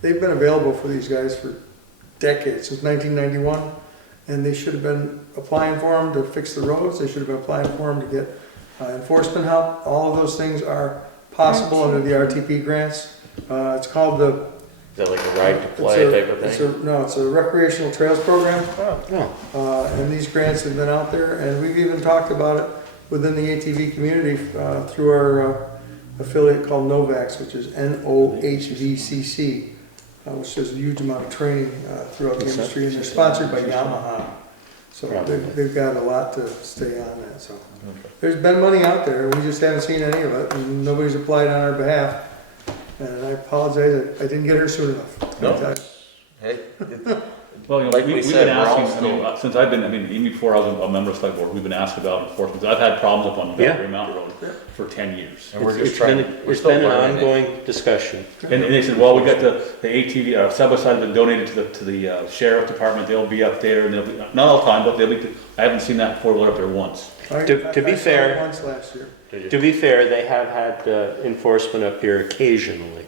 They've been available for these guys for decades, since 1991, and they should have been applying for them to fix the roads. They should have been applying for them to get enforcement help. All of those things are possible under the RTP grants. It's called the... Is that like a ride to play type of thing? No, it's a recreational trails program. Oh. And these grants have been out there, and we've even talked about it within the ATV community through our affiliate called Novax, which is NOHVCC, which does a huge amount of training throughout the industry, and they're sponsored by Yamaha. So they've got a lot to stay on that, so. There's been money out there, we just haven't seen any of it, and nobody's applied on our behalf. And I apologize, I didn't get here soon enough. No. Hey, Well, you know, Like we we've said, been we're all asking, since I've been, even before I was a member of the select board, we've been asked about enforcement. I've had problems up on Belgrade Mountain Road for 10 years. and we're It's just trying, we're it's still been an learning it. ongoing discussion. And they said, well, we got the ATV, side by side has been donated to the sheriff department, they'll be up there, and they'll be, not all the time, but they'll be, I haven't seen that four-wheeler up there once. To be I saw fair- it once last year. To be fair, they have had enforcement up here occasionally.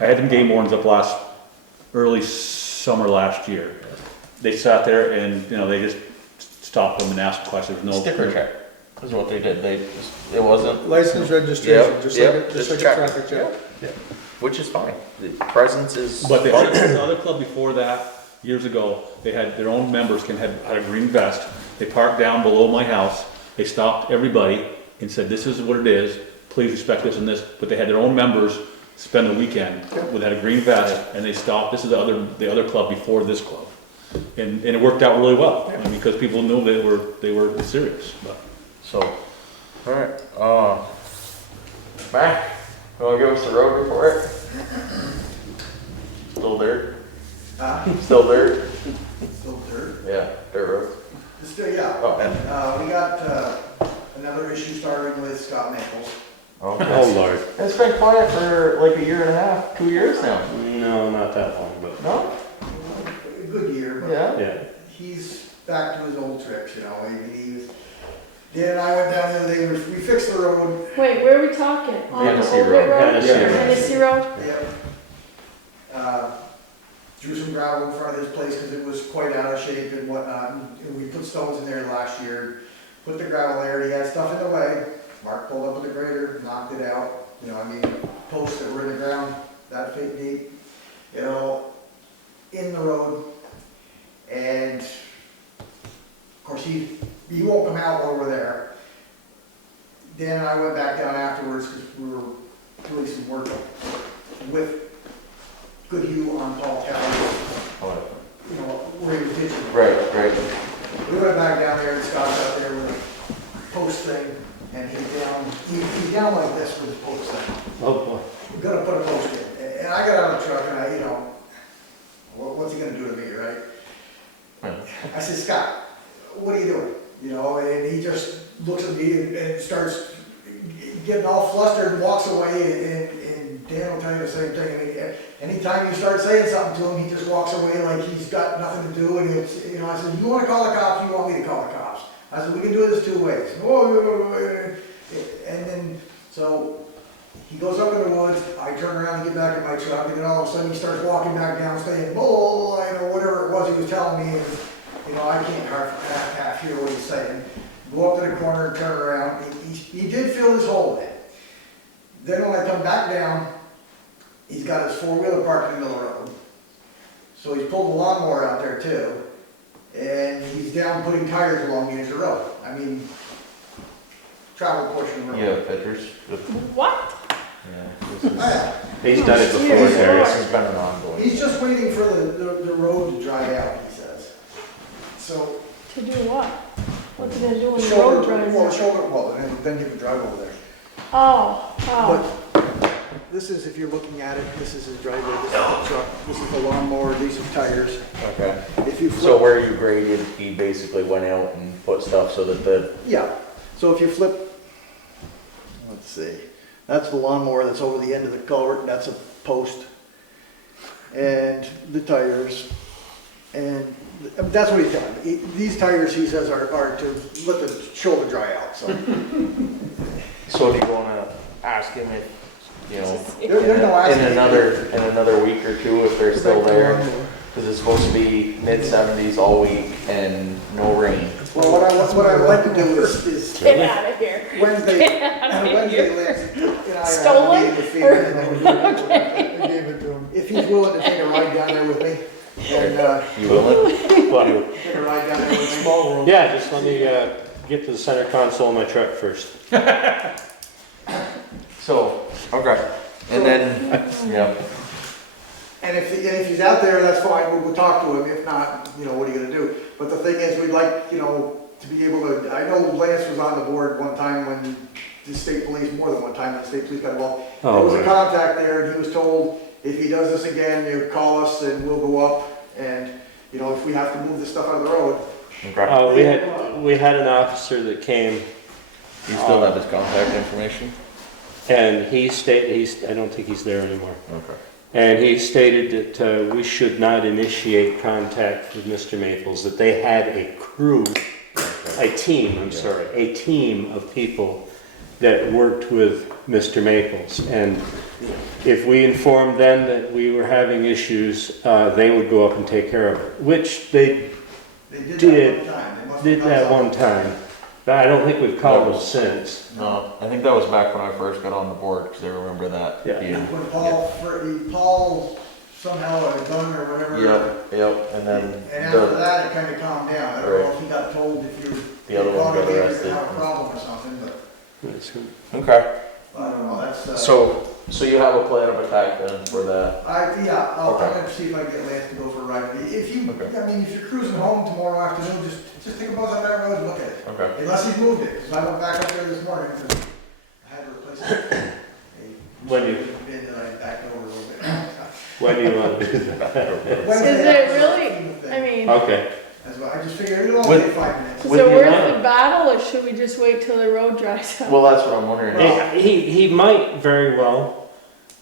I had them game wardens up early summer last year. They sat there and, they just stopped them and asked questions, no. Sticker check is what they did, it wasn't, License registration, Yep, just yep, like just a check. traffic check. which is fine, the presence is But fine. the other club before that, years ago, they had their own members had a green vest. They parked down below my house. They stopped everybody and said, this is what it is. Please respect this and this. But they had their own members spend the weekend with a green vest, and they stopped. This is the other club before this club, and it worked out really well. I mean, because people knew they were serious. But. So, alright, Mac, you wanna give us the road report? Still dirt? Still dirt? Still dirt. Yeah, dirt road. Still, yeah. Oh, and, We got another issue starting with Scott Nichols. Oh, Lord. It's been quiet for like a year and a half, 2 years now. No, not that long, but. No? A good year, but Yeah. he's back to his old tricks, Dan and I went down there, we fixed the road. Wait, where are we talking? On Hennessy Old Road. Road? Hennessy Road. Hennessy Road? Yep. Drew some gravel in front of his place because it was quite out of shape and whatnot, and we put stones in there last year, put the gravel there, he had stuff in the way. Mark pulled up with the grader, knocked it out, posts that were in the ground, that fit deep, in the road. And of course, he won't come out while we're there. Dan and I went back down afterwards because we were doing some work with Goodhue on Paul Tower. Where he was ditching. Right. We went back down there and Scott's out there with a post thing, and he's down like this with his post thing. Oh, boy. We're gonna put a post in. And I got out of the truck and what's he gonna do to me, right? I said, Scott, what are you doing? And he just looks at me and starts getting all flustered and walks away and Dan will tell you the same thing. I mean, anytime you start saying something to him, he just walks away like he's got nothing to do, and it's, you know, I said, you wanna call the cops, you want me to call the cops? I said, we can do this 2 ways. And then, so, he goes up in the woods, I turn around and get back in my truck, and then all of a sudden he starts walking back down saying, oh, you know, whatever it was he was telling me, and, you know, I can't half hear what he's saying. Go up to the corner and turn around, he did fill his hole in. Then when I come back down, he's got his four-wheeler parked in the middle of the road. So he's pulled the lawnmower out there too, and he's down putting tires along the edge of the road. I mean, travel portion of the road. Yeah, Petrus. What? Yeah, this is, He's done it before, Serious. Terry. this has been an ongoing. He's just waiting for the road to dry out, he says. So, To do what? What's it gonna do when the shoulder, road dries well, out? shoulder, well, then you can drive over there. Oh. But this is, if you're looking at it, this is his driveway, this is the truck, this is the lawnmower, these are tires. Okay. If you So flip, where you graded, he basically went out and put stuff so that the, yeah, so if you flip, let's see, that's the lawnmower that's over the end of the culvert, and that's a post. And the tires, and that's what he's done. These tires, he says, are to let the shoulder dry out, so. so do you wanna ask him if, you know, There's no asking. in another week or two, if they're still there? Cause it's supposed to be mid-70s all week and no rain. Well, what I would like to do is Get out of here. Wednesday, here. Lance and I Stolen? have a meeting with FEMA, and we gave it to him. If he's willing to take a ride down there with me, then, You willing? What? take a ride down there with me. Small world. Yeah, just let me get to the center console of my truck first. So, okay, and then, yeah, And if he's out there, that's fine, we'll talk to him. If not, you know, what are you gonna do? But the thing is, we'd like, you know, to be able to, I know Lance was on the board one time when the state police, more than one time, when the state police got involved. There was a right. contact there, and he was told, if he does this again, you call us and we'll go up. And, you know, if we have to move this stuff out of the road. okay. We had an officer that came You still have his contact information? and he stated, I don't think he's there anymore. Okay. And he stated that we should not initiate contact with Mr. Maples, that they had a crew, a team of people that worked with Mr. Maples. And if we informed them that we were having issues, they would go up and take care of it, which they Did that one time. They must have did done that something. one time. But I don't think we've called them since. No, I think that was back when I first got on the board, because I remember that Yeah. being. When Paul somehow had a gun or whatever. Yep, and then And after the, that, it kind of calmed down. I don't know if he got told if you're. The other one got you're arrested. gonna have a problem or something, but okay, I don't know, that's, so you have a plan of attack then for that? I'm Okay. gonna see if I can get Lance to go for a ride. If you, Okay. I mean, if you're cruising home tomorrow afternoon, just take a bus on that road and look at it. Okay. Unless he's moved it, because I went back up there this morning, because I had to replace it. When you- Bin that I backed over a little bit. Why do you want to do that? Is it really, I mean, Okay. That's why I just figured it'll only take 5 minutes. is With it the worth amount- the battle or should we just wait till the road dries out? Well, that's what I'm wondering. He might very well.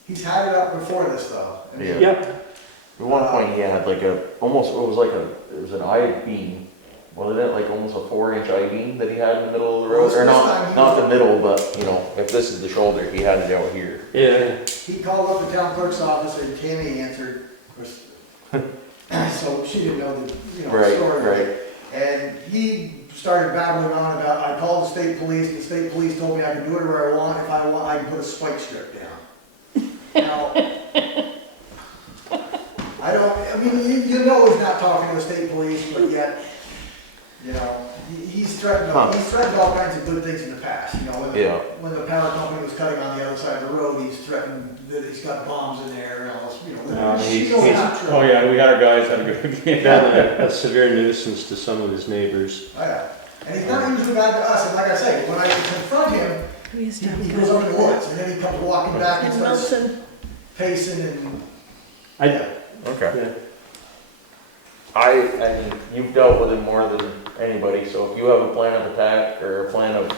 He's had it up before this though. I mean, Yeah. Yep. At one point, he had like it was an I-beam, wasn't it, like almost a 4-inch I-beam that he had in the middle of the road? Or not the middle, but, you know, if this is the shoulder, he had it out here. Yeah. He called up the town clerk's office and Tammy answered. So she didn't know the, you know, Right, story. right. And he started babbling on about, I called the state police told me I can do whatever I want, if I want, I can put a spike strip down. Now, I mean, you know he's not talking to the state police, but yet, you know, he's threatened all kinds of good things in the past, you know, when the power company was cutting on the other side of the road, he's threatened that he's got bombs in there and all this, you know. He's- it's not true. Oh, yeah, we got our guys had a good Been a severe nuisance to some of his neighbors. Oh, yeah. And he's not usually bad to us, and like I say, when I confront him, We used to have he goes up in the woods, and then he comes walking back and in starts Milton. pacing and, I, Okay. yeah. I mean, you've dealt with him more than anybody, so if you have a plan of attack or a plan of,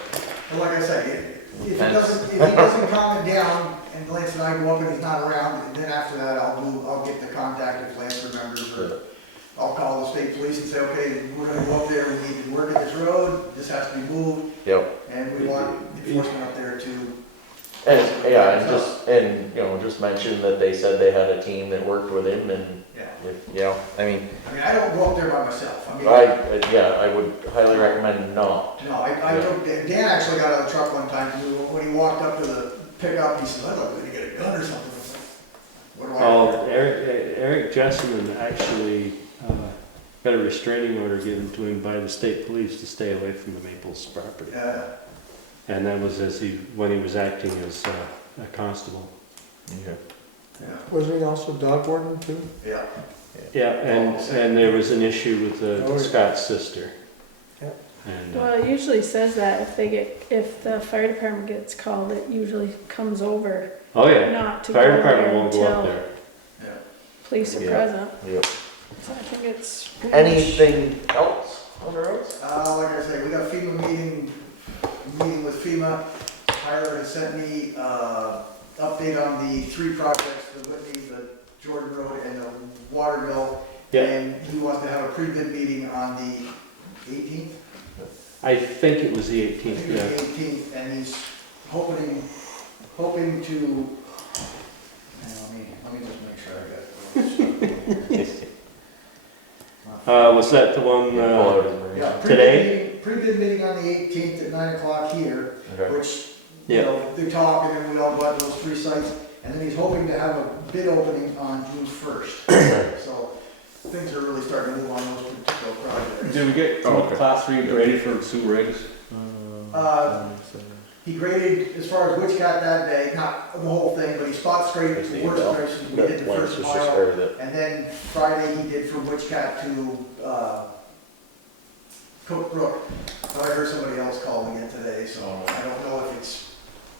and like I say, if he doesn't calm it down, and Lance and I go up and he's not around, and then after that, I'll get the contact if Lance remembers, or I'll call the state police and say, okay, we're gonna go up there, we need to work at this road, this has to be moved, Yep. and we want enforcement up there too. And, yeah, and just, and, you know, just mention that they said they had a team that worked with him and, Yeah. you know, I mean, I don't go up there by myself, yeah, I would highly recommend not. No, I took, Dan actually got out of the truck one time, when he walked up to the pickup, he said, I thought we were gonna get a gun or something. I was like, what do I Oh, do? Eric Jessamine actually got a restraining order given to him by the state police to stay away from the Maples property. Yeah, And that was when he was acting as a constable. Okay. yeah, Wasn't he also dog warden too? yeah. Yeah, and there was an issue with Oh, yeah. Scott's sister. Yeah. And, Well, it usually says that if the fire department gets called, it usually comes over, oh yeah, not to go fire there department won't go up until there. police are Yeah. present. Yep. So I think it's pretty much- Anything else on the roads? Like I said, we got a FEMA meeting with FEMA. Tyler has sent me, update on the 3 projects, the Whitney, the Jordan Road, and the Waterville. Yeah. And he wants to have a pre-bid meeting on the 18th. I think it was the I 18th, think it's yeah. the 18th, and he's hoping to, let me just make sure I got it. Was that the one, Yeah, today? Pre-bid meeting on the 18th at 9 o'clock here, Okay. which, you Yeah. know, they talk and then we all go out to those 3 sites. And then he's hoping to have a bid opening on June 1st. So things are really starting to move on those particular projects. Did we get Okay. class 3 graded for sewer rigs? He graded as far as Witch Cat that day, not the whole thing, but he spot scraped the worst places. We did the first mile. And then Friday he did from Witch Cat to, Cook Brook. But I heard somebody else call again today, so I don't know if it's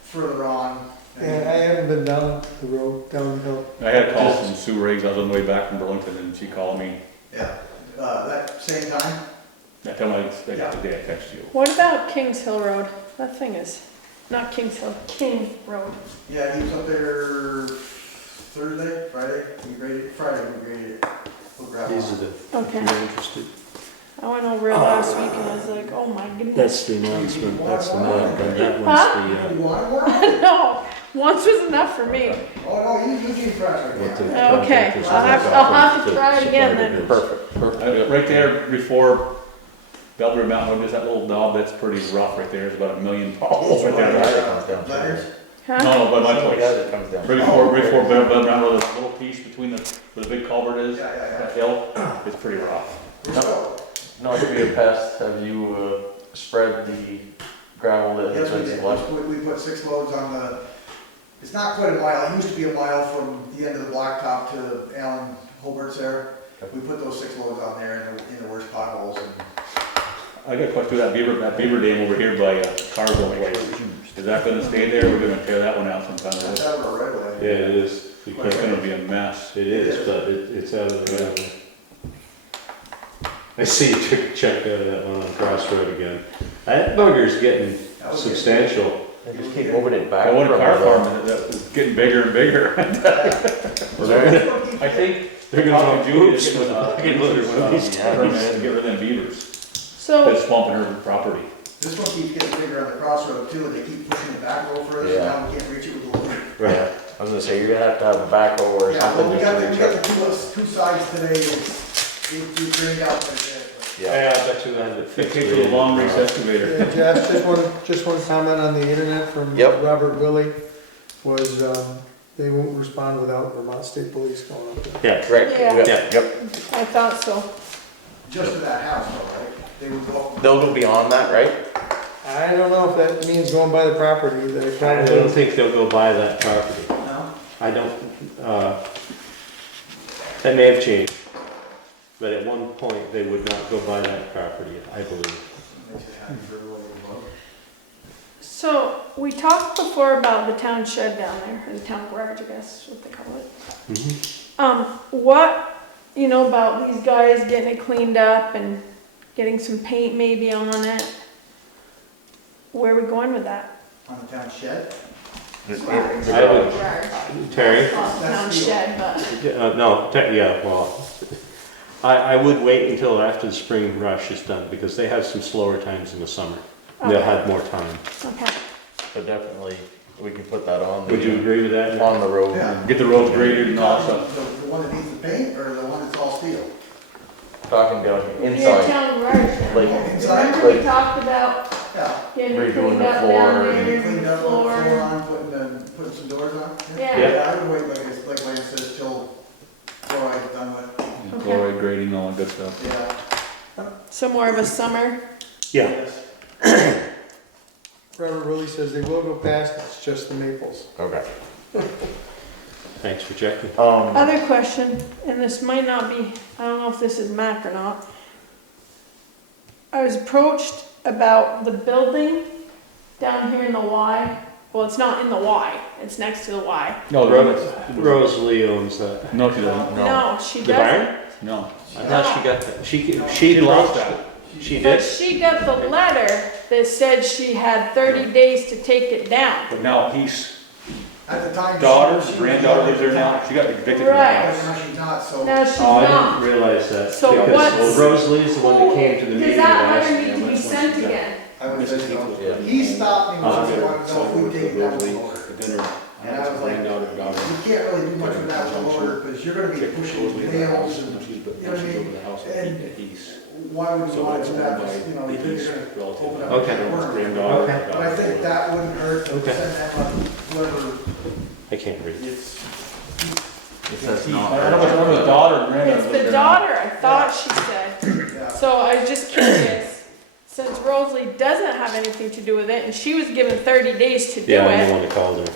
further on. Yeah, I haven't been down the road, down the hill. I had a call from Sue Riggs, I was on the way back from Burlington, and she called me. Yeah, that same time? That time I got the day I texted you. What about Kings Hill Road? That thing is, not Kings Hill, King Road. Yeah, he was up there Thursday, Friday, Friday we graded it. We'll grab These are it. the, if Okay. you're interested. I went over it last week and I was like, oh my goodness. That's the announcement, that's the map, and that Huh? one's You want more? No, once was enough for me. Oh, no, you keep fresh right what now. the Okay, contractors I'll have to to try it again supply the then. bids. Perfect. Right there before Belgrade Mountain Road, there's that little knob that's pretty rough right there, it's about $1 million. Right there. Letters? No, Huh? no, by my Yeah, place. that comes down. Right before Belgrade Mountain Road, there's a little piece between where the big culvert is, Yeah, yeah, that hill, it's pretty rough. We're still. Not to be a pest, have you, spread the gravel that has Yes, we been did. selected? We put 6 loads on the, it's not quite a mile, it used to be a mile from the end of the blacktop to Alan Holbert's there. We put those 6 loads on there in the worst potholes and. I got a question, that beaver dam over here by Carsville place, is that gonna stay there, we're gonna tear that one out sometime? That's out of our right away. Yeah, it is. You It's can't- gonna be a mess. It is, but it's out of the right of way. I see you took a check out of that one on Crossroad again. That bugger's getting substantial. They just keep moving it back. I want a from car our- farm that's getting bigger and bigger. I think They're gonna talking have to Judy groups to get with buckets one of these permits to get rid of them beavers, So, that's swamping her property. This one keeps getting bigger on the crossroad too, and they keep pushing it back a little further, so Yeah. now we can't reach it with the loader. Yeah, I was gonna say, you're gonna have a backhoe or Yeah, something. well, we just got to the, we reach got up. the two sides today, it's drained out quite a bit. Yeah, Yeah, I bet you that It fixed takes it. a long race excavator. Yeah, Jeff, just one comment on the internet from Yep. Robert Willie was, they won't respond without Vermont State Police going up there. Yeah, correct, Yeah. yep. I thought so. Just to that house though, right? They would go. They'll go beyond that, right? I don't know if that means going by the property, they I probably. don't think they'll go buy that property. No? I don't, that may have changed. But at one point, they would not go buy that property, I believe. Makes it happy for everybody involved. So, we talked before about the town shed down there, or the town garage, I guess, what they call it. What, about these guys getting it cleaned up and getting some paint maybe on it? Where are we going with that? on the town shed? I would, Terry? Town shed, but. No, yeah, well, I would wait until after the spring rush is done, because they have some slower times in the summer. They'll Okay. have more time. Okay. But definitely, we can put that on Would you agree with that? on the road. Yeah. Get the roads graded and all that stuff. The one that needs the paint, or the one that's all steel? Talking down Your inside, town garage down Like- there. Inside? Remember we talked about Yeah. getting Redoing it cleaned the up floor down and there, Cleaned the up, floor floor. on, putting some doors on? Yeah. I would wait, like Lance says, till chloride's done with, Chloride grading, all that good stuff. yeah. So more of a summer. Yeah. Robert really says they will go past, it's just the maples. okay. Thanks for checking. Other question, and this might not be, I don't know if this is Mac or not. I was approached about the building down here in the Y. Well, it's not in the Y, it's next to the Y. No, Rosalie owns that. No, she doesn't. No, she The doesn't. barn? No. I thought she got that. She She lost approached- that. She But did? she got the letter that said she had 30 days to take it down. But now he's, At the time. daughter, she- granddaughter lives there now. She got evicted from the Right. But house. now she's not, so. Now she's Oh, I not. didn't realize that. So Because what's- Rosalie's the one that came to the meeting Does that last. letter need to be sent again? I would say Mrs. so. Heath was- He stopped me once, I'll and wanted to know if we take it down the lower. for dinner. And I was like, Granddaughter, daughter. you can't really do much with that lower, because you're gonna be pushing nails and, you know what I mean? And why would you want to do that, because, you know, you're gonna open up Okay. a worm. Okay. But I think that wouldn't hurt to Okay. send them up, whoever I can't read. it's. It says I not. don't know if it's her daughter or granddaughter. It's lives the there. daughter, I thought she said. Yeah. So I was just curious, since Rosalie doesn't have anything to do with it, and she was given 30 days to do Yeah, I'm the it, one that called her.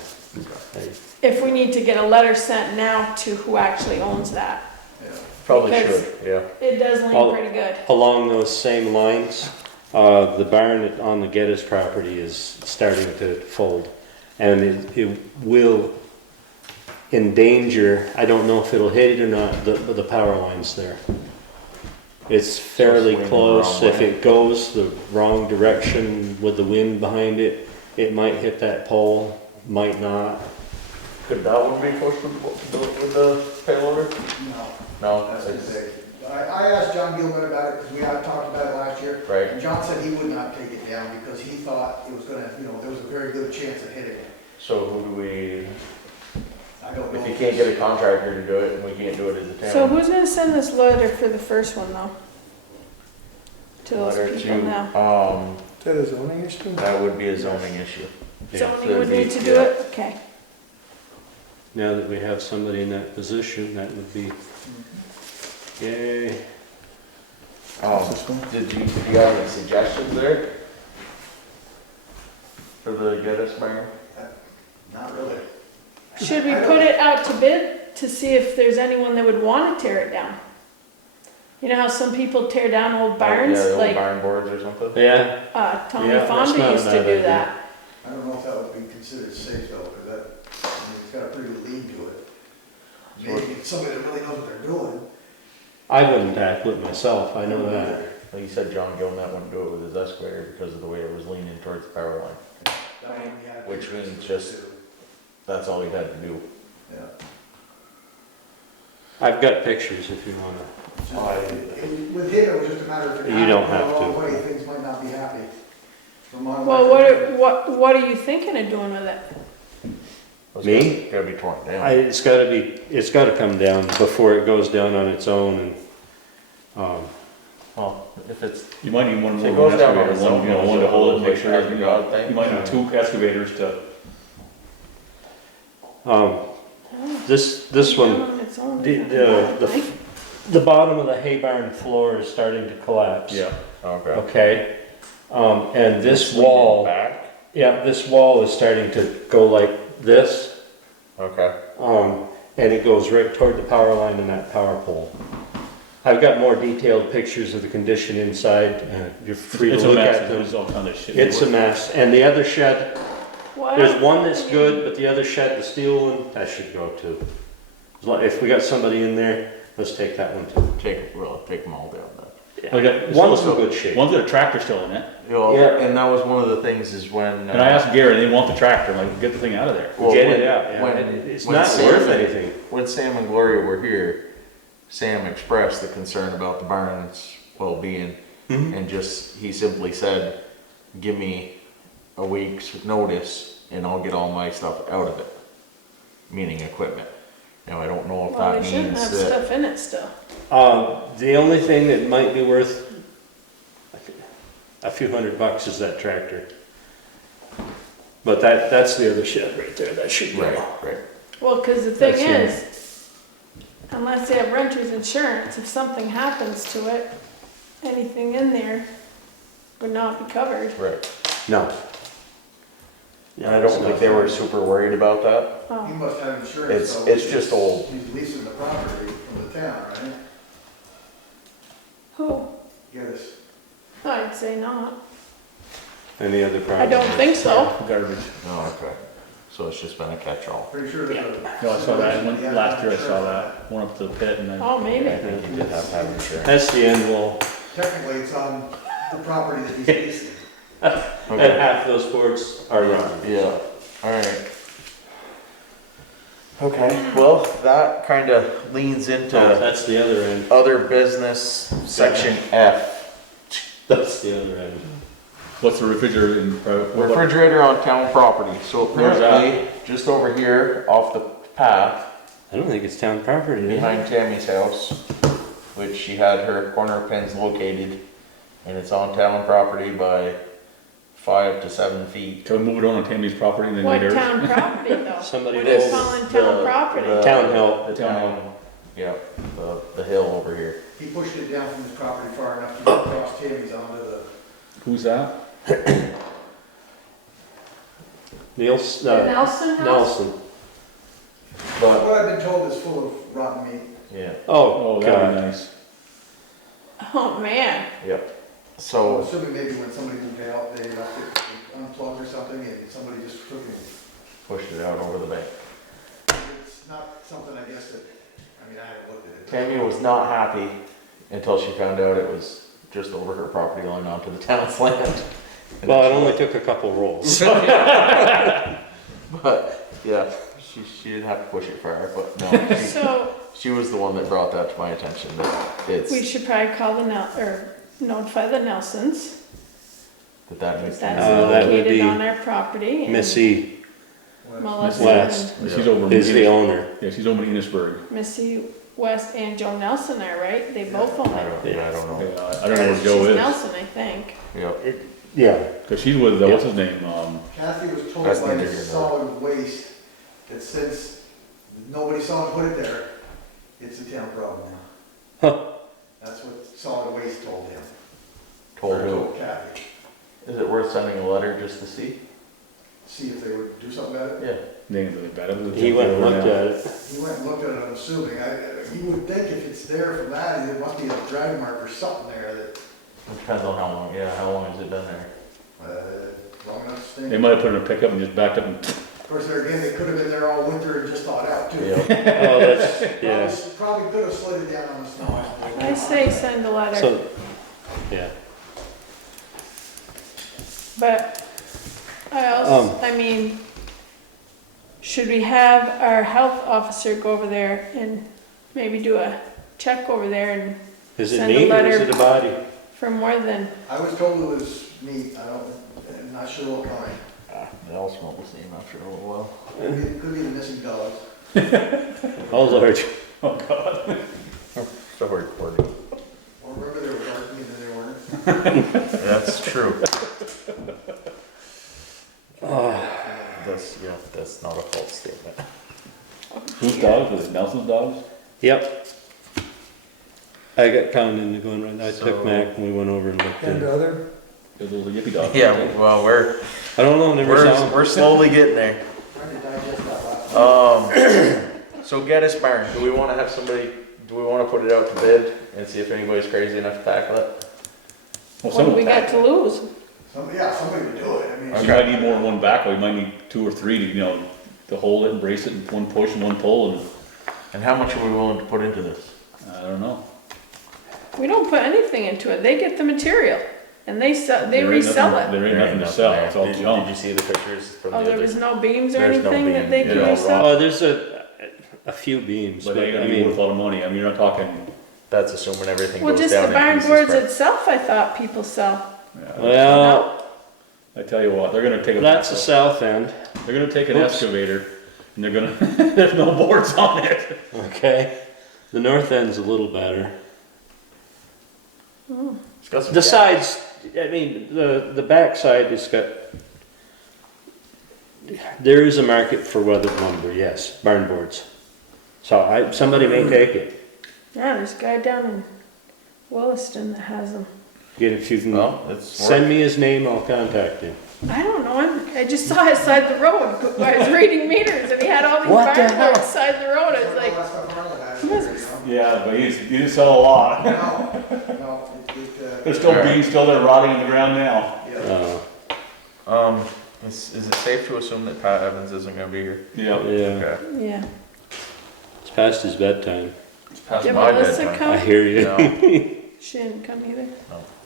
Hey. if we need to get a letter sent now to who actually owns that. Probably Because- should, yeah. It does Well- lean pretty good. Along those same lines, the barn on the Geddes property is starting to fold. And it will endanger, I don't know if it'll hit it or not, the power lines there. It's fairly swing the close. wrong If way. it goes the wrong direction with the wind behind it, it might hit that pole, might not. Could that one be pushed with the payloader? No, No, that's it's, the thing. I asked John Gilman about it, because we had talked about it last year. right. And John said he would not take it down, because he thought it was gonna, you know, there was a very good chance of hitting it. So who do we, I don't know. if you can't get a contractor to do it, and we can't do it as a town. So who's gonna send this letter for the first one though? To those Letter people now? Is that a zoning issue? That would be a zoning issue. Zoning would need to do Yeah. it? Okay. Now that we have somebody in that position, that would be, yay. Did you have any suggestions there? For the Geddes barn? Not really. Should we put it out to bid to see if there's anyone that would wanna tear it down? You know how some people tear down old barns, Yeah, the old like, barn boards or something? Yeah, Tony Yeah, that's Fonda not a used to bad do idea. that. I don't know if that would be considered safe though, because that, I mean, it's got a pretty good lean to it. Maybe it's somebody that really knows what they're doing. I wouldn't tackle it myself, I know that. Like you said, John Gilnet wouldn't do it with his excavator because of the way it was leaning towards the power line. That one we had Which pictures means of just- too. That's all he had to do. Yeah. I've got pictures if you wanna. With him, it was just a matter of. You don't have the wrong to. way, things might not be happy. From my Well, life. what are you thinking of doing with it? It's Me? Gotta be torn down. It's gotta come down before it goes down on its own and, Well, if it's, You might need one If it more goes down on excavator, its one, own, you know, one to hold it, make like sure, every you God know, thing. you might need two excavators to, this one, Down on its own, the the bottom of the hay barn floor is starting to collapse. yeah. okay. Okay, and this Just lean it wall, Back, yeah, this wall is starting to go like this, okay. and it goes right toward the power line and that power pole. I've got more detailed pictures of the condition inside, you're free It's to a look mess, at them. there's all kind of shit. It's a mess, and the other shed, What? there's one that's good, but the other shed, the steel one, that should go too. If we got somebody in there, let's take that one too. We'll take them all down then. I got, One's in good shape. one's got a tractor still in it. You know, Yeah. and that was one of the things is when. And I asked Gary, they want the tractor, like, get the thing out of there. Well, Get when- it out, yeah. when- It's when not Sam worth and- anything. When Sam and Gloria were here, Sam expressed the concern about the barn's well-being, Mhm. and he simply said, give me a week's notice and I'll get all my stuff out of it, meaning equipment. Now, I don't know if Well, that they shouldn't means have that, stuff in it still. The only thing that might be worth a few $100 is that tractor. But that's the other shed right there, that should go. right, right. Well, because the thing That's is, unless they have renter's insurance, if something happens to it, anything in there would not be covered. Right. No. And I don't think they were super worried about that. He Oh, must have insurance. It's, though, it's because just old. He's leasing the property from the town, right? who? Get us. I'd say not. Any other I problems? don't think so. Garbage. Oh, okay. So it's just been a catch-all. Pretty sure there's a. No, I saw that, Yeah, last year I saw insurance. that, went up to the pit and then. Oh, maybe. I think he did have to have insurance. That's the end wall. Technically, it's on the property that he's leasing. And Okay. half those boards are wrong. Yeah, alright. Okay, well, that kinda leans into That's the other end. other business, section F. That's the other end. What's the refrigerator in private? Refrigerator on town property, so Where's that? apparently, just over here, off the path, I don't think it's town property. is it? behind Tammy's house, which she had her corner pins located, and it's on town property by 5 to 7 feet. Can we move it on Tammy's property and then What later? town property though? Somebody What are you This- calling the- town property? Town hill. The Town hill. town, yeah, the hill over here. He pushed it down from his property far enough to get across Tammy's onto the. Who's that? Niels, The Nelson House? Nelson. But, What I've been told is full of rotten meat. yeah, Oh, Oh, that'd be God. nice. Oh, man. yep. I'm So, assuming maybe when somebody moved out, they left it unplugged or something, and somebody just took it. pushed it out over the bank. It's not something, I guess, that, I mean, I haven't looked at it. Tammy was not happy until she found out it was just over her property line onto the town's land. Well, it only took a couple rolls. But, yeah, she didn't have to push it far, but no, So she was the one that brought that to my attention, that it's, we should probably call or notify the Nelsons. that needs to That's be. that would located be on their property. and Missy Melissa West and She's over. in is the Enos- owner. Yeah, she's over in Enosburg. Missy West and Joe Nelson are, right? They both own I it. don't, yeah, I don't know. Yeah, I don't know where Joe She's is, Nelson, I think. Yep. Yeah. cause she's with, what's his name, Kathy was told That's by neither here nor solid waste that since nobody saw it put it there, it's a town problem now. Huh. That's what solid waste told him. Told Or who? told Kathy. Is it worth sending a letter just to see? See if they would do something about it. Yeah. they ain't really bad. He went and looked at it. He went and looked at it, I'm assuming. You would think if it's there from that, there must be a drag mark or something there that, It depends on how long, yeah, how long has it been there? long enough to stink. They might have put it in a pickup and just backed up and, Of course, there again, they could have been there all winter and just thawed out too. Yeah. Oh, that's, yeah. Probably could have slid it down on the snow. I say send a letter, So, yeah. but I also, I mean, should we have our health officer go over there and maybe do a check over there and Is it Send a meat or is letter. it a body? for more than, I was told it was meat, I'm not sure what kind. They all smell the same after a little while. Could be the missing dogs. Oh, Lord. oh god. So recording. Or remember they were dark meat and they weren't. That's true. Oh, That's not a false statement. Whose dogs, was it Nelson's dogs? yep. I got counted into going right, I So- took Mac and we went over and looked at And it. other, Those little yippy dogs. Yeah, well, I don't know, never saw him. we're slowly getting there. Trying to digest that last one. So Geddes Barn, do we wanna have somebody, do we wanna put it out to bid and see if anybody's crazy enough to tackle it? Well, what do we some, got to lose? Somebody would do it, I mean. you might need more than one backhoe, you might need 2 or 3 to, you know, to hold it and brace it and one push and one pull and, And how much are we willing to put into this? I don't know. We don't put anything into it. They get the material and they resell it. There ain't nothing to sell, it's all Did junk. you see the pictures from the Oh, there other? was no beams or There's no anything that beam. they can Yeah. resell? Oh, there's a few beams, But but they ain't I gonna be worth mean, a lot of money, I mean, you're not talking, That's assuming everything Well, goes just down the in barn pieces. boards right? itself, I thought people sell. well, I tell you what, they're gonna take a. that's the south end, They're gonna take an Oops. excavator, and they're gonna, there's no boards on it. okay? The north end's a little better. It's got some The gaps. sides, I mean, the back side has got, there is a market for weathered lumber, yes, barn boards. So somebody may take it. Yeah, there's a guy down in Williston that has them. Get if you can, Well, it's send me his name, I'll contact him. I don't know him. I just saw his side the road. I was reading meters and he had all these What the barn hell? boards side the road. I was like, All that stuff Arnold has there, you know? Yeah, but you didn't sell a lot. No, There's still beams still there rotting in the ground now. Uh, Is it safe to assume that Pat Evans isn't gonna be here? Yeah. yeah, Okay. yeah. it's past his bedtime. It's past Did my Melissa bedtime. come? I hear you. No. She didn't come either.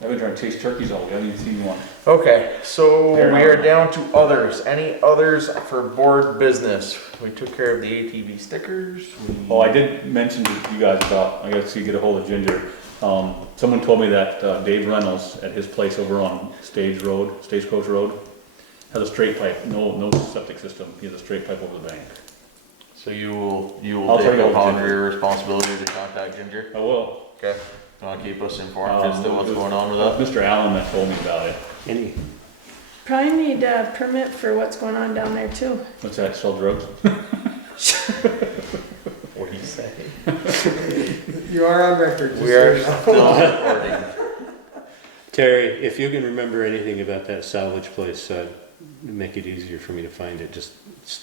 I've been trying to chase turkeys all day, I didn't see one. Okay, so Fair we are enough. down to others. Any others for board business? We took care of the ATV stickers. Oh, I did mention to you guys about, I guess you get a hold of Ginger. Someone told me that Dave Reynolds at his place over on Stagecoach Road, has a straight pipe, no septic system. He has a straight pipe over the bank. So you will I'll take tell you upon what, your responsibility to contact Ginger. I will. Okay. You wanna keep us informed as to what's It was going on with that? Mr. Allen that told me about it. Any, Probably need a permit for what's going on down there too. What's that, sell drugs? What do you say? You are on record. just We are so you know. still recording. Terry, if you can remember anything about that salvage place, make it easier for me to find it, just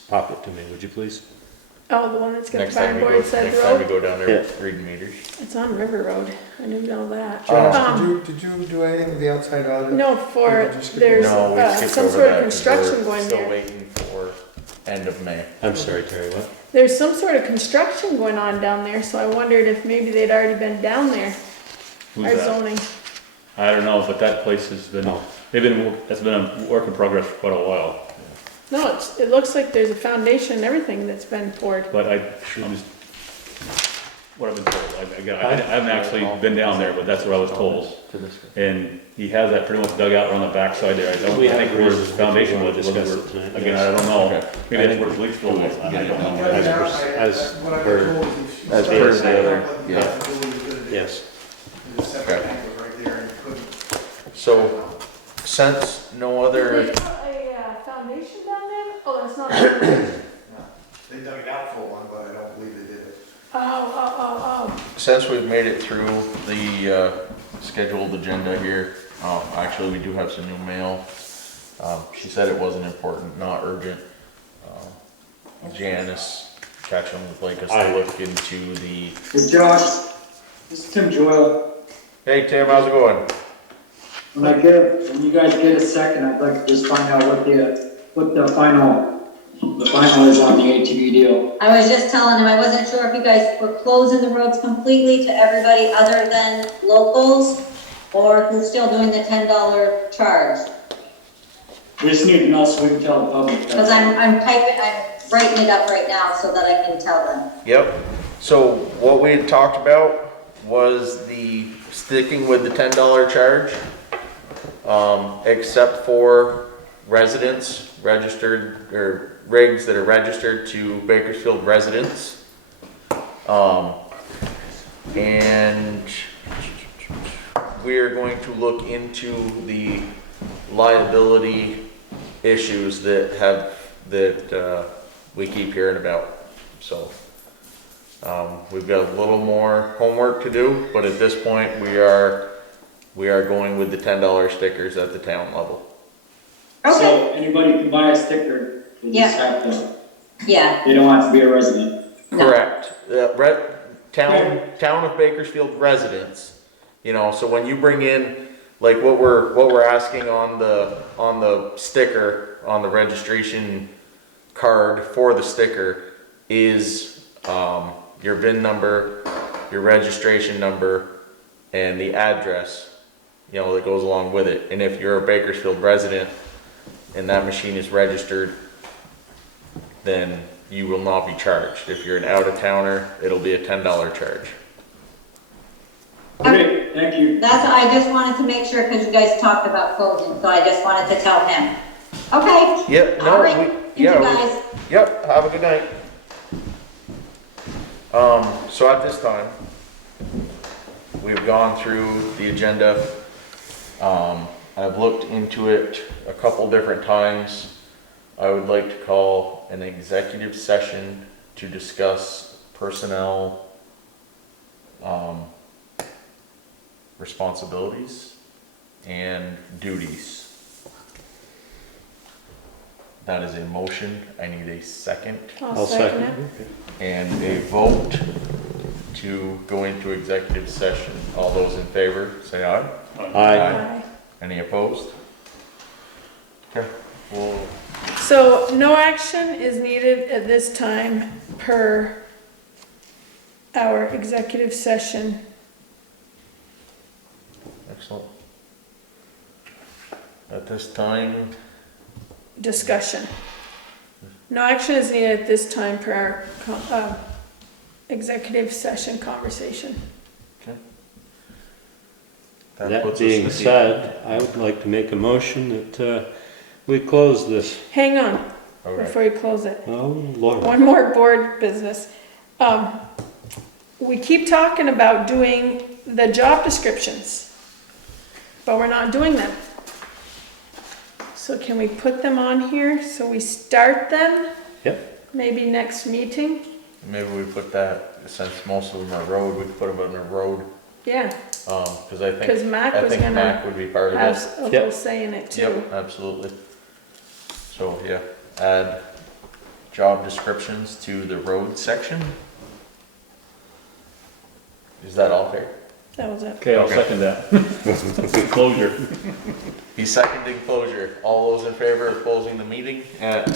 pop it to me, would you please? Oh, the one that's got Next the time barn we board go, side next time we road? go down there Yeah. reading meters. It's on River Road. I didn't know that. Jonas, did you do anything with the outside audit? No, Or just skip there's No, we skipped some over sort of that 'cause construction we're going still there. waiting for end of May. I'm sorry, Terry, what? There's some sort of construction going on down there, so I wondered if maybe they'd already been down there. Who's Our that? zoning. I don't know, but that place has been, it's been a work in progress for quite a while. No, it looks like there's a foundation and everything that's been poured. But what I've been told, I haven't actually been down there, but that's what I was told. And he has that pretty much dug out around the backside there. I think where his foundation was, again, I don't know. Maybe that's where his leach field was, I don't know. As What I've per- been told is as you- per the other, the yeah. ability to do it. Yes. The septic tank was right there and you couldn't. So, since no other, They put a foundation down there? Oh, that's not. Oh. They dug it out for one, but I don't believe they did it. since we've made it through the scheduled agenda here, actually, we do have some new mail. She said it wasn't important, not urgent. Janice Ketchum would like us to look into the. Hey Josh, this is Tim Joyle. Hey Tim, how's it going? When you guys get a second, I'd like to just find out what the final is on the ATV deal. I was just telling him, I wasn't sure if you guys were closing the roads completely to everybody other than locals, or if you're still doing the $10 charge. We just need to know so we can tell the public. Because I'm writing it up right now so that I can tell them. Yep. So what we had talked about was the sticking with the $10 charge, except for residents registered, or rigs that are registered to Bakersfield residents. And we are going to look into the liability issues that we keep hearing about. So we've got a little more homework to do, but at this point we are going with the $10 stickers at the town level. So anybody can buy a sticker, they just have to, Yeah. they don't have to be a resident. Correct. Town of Bakersfield residents, so when you bring in, like what we're asking on the sticker, on the registration card for the sticker is, your VIN number, your registration number, and the address, you know, that goes along with it. And if you're a Bakersfield resident and that machine is registered, then you will not be charged. If you're an out-of-towner, it'll be a $10 charge. Okay, thank you. That's, I just wanted to make sure, because you guys talked about closing, so I just wanted to tell him. Okay. Yep, All right, thank you guys. Yep, have a good night. So at this time, we've gone through the agenda. I've looked into it a couple different times. I would like to call an executive session to discuss personnel, responsibilities and duties. That is a motion. I need a second I'll second it. and a vote to go into executive session. All those in favor, say aye. Aye. Any opposed? Okay, well, So no action is needed at this time per our executive session. excellent. At this time, Discussion. No action is needed at this time per our executive session conversation. That puts us being at the- said, I would like to make a motion that we close this. Hang on, all right. before you close it. Oh, Lord. One more board business. We keep talking about doing the job descriptions, but we're not doing them. So can we put them on here so we start them? Yep. Maybe next meeting? Maybe we put that, since most of them are road, we could put them on a road, Yeah, cause I because think, Mac I was think gonna Mac would be part of have it. a little say in it too. Yep, absolutely. So, yeah, add job descriptions to the road section. Is that all fair? That was it. Okay, I'll Okay. second that. Closure. He's seconding closure. All those in favor of closing the meeting at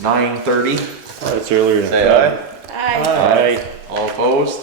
9:30, That's earlier. say aye. Aye. Aye. All opposed?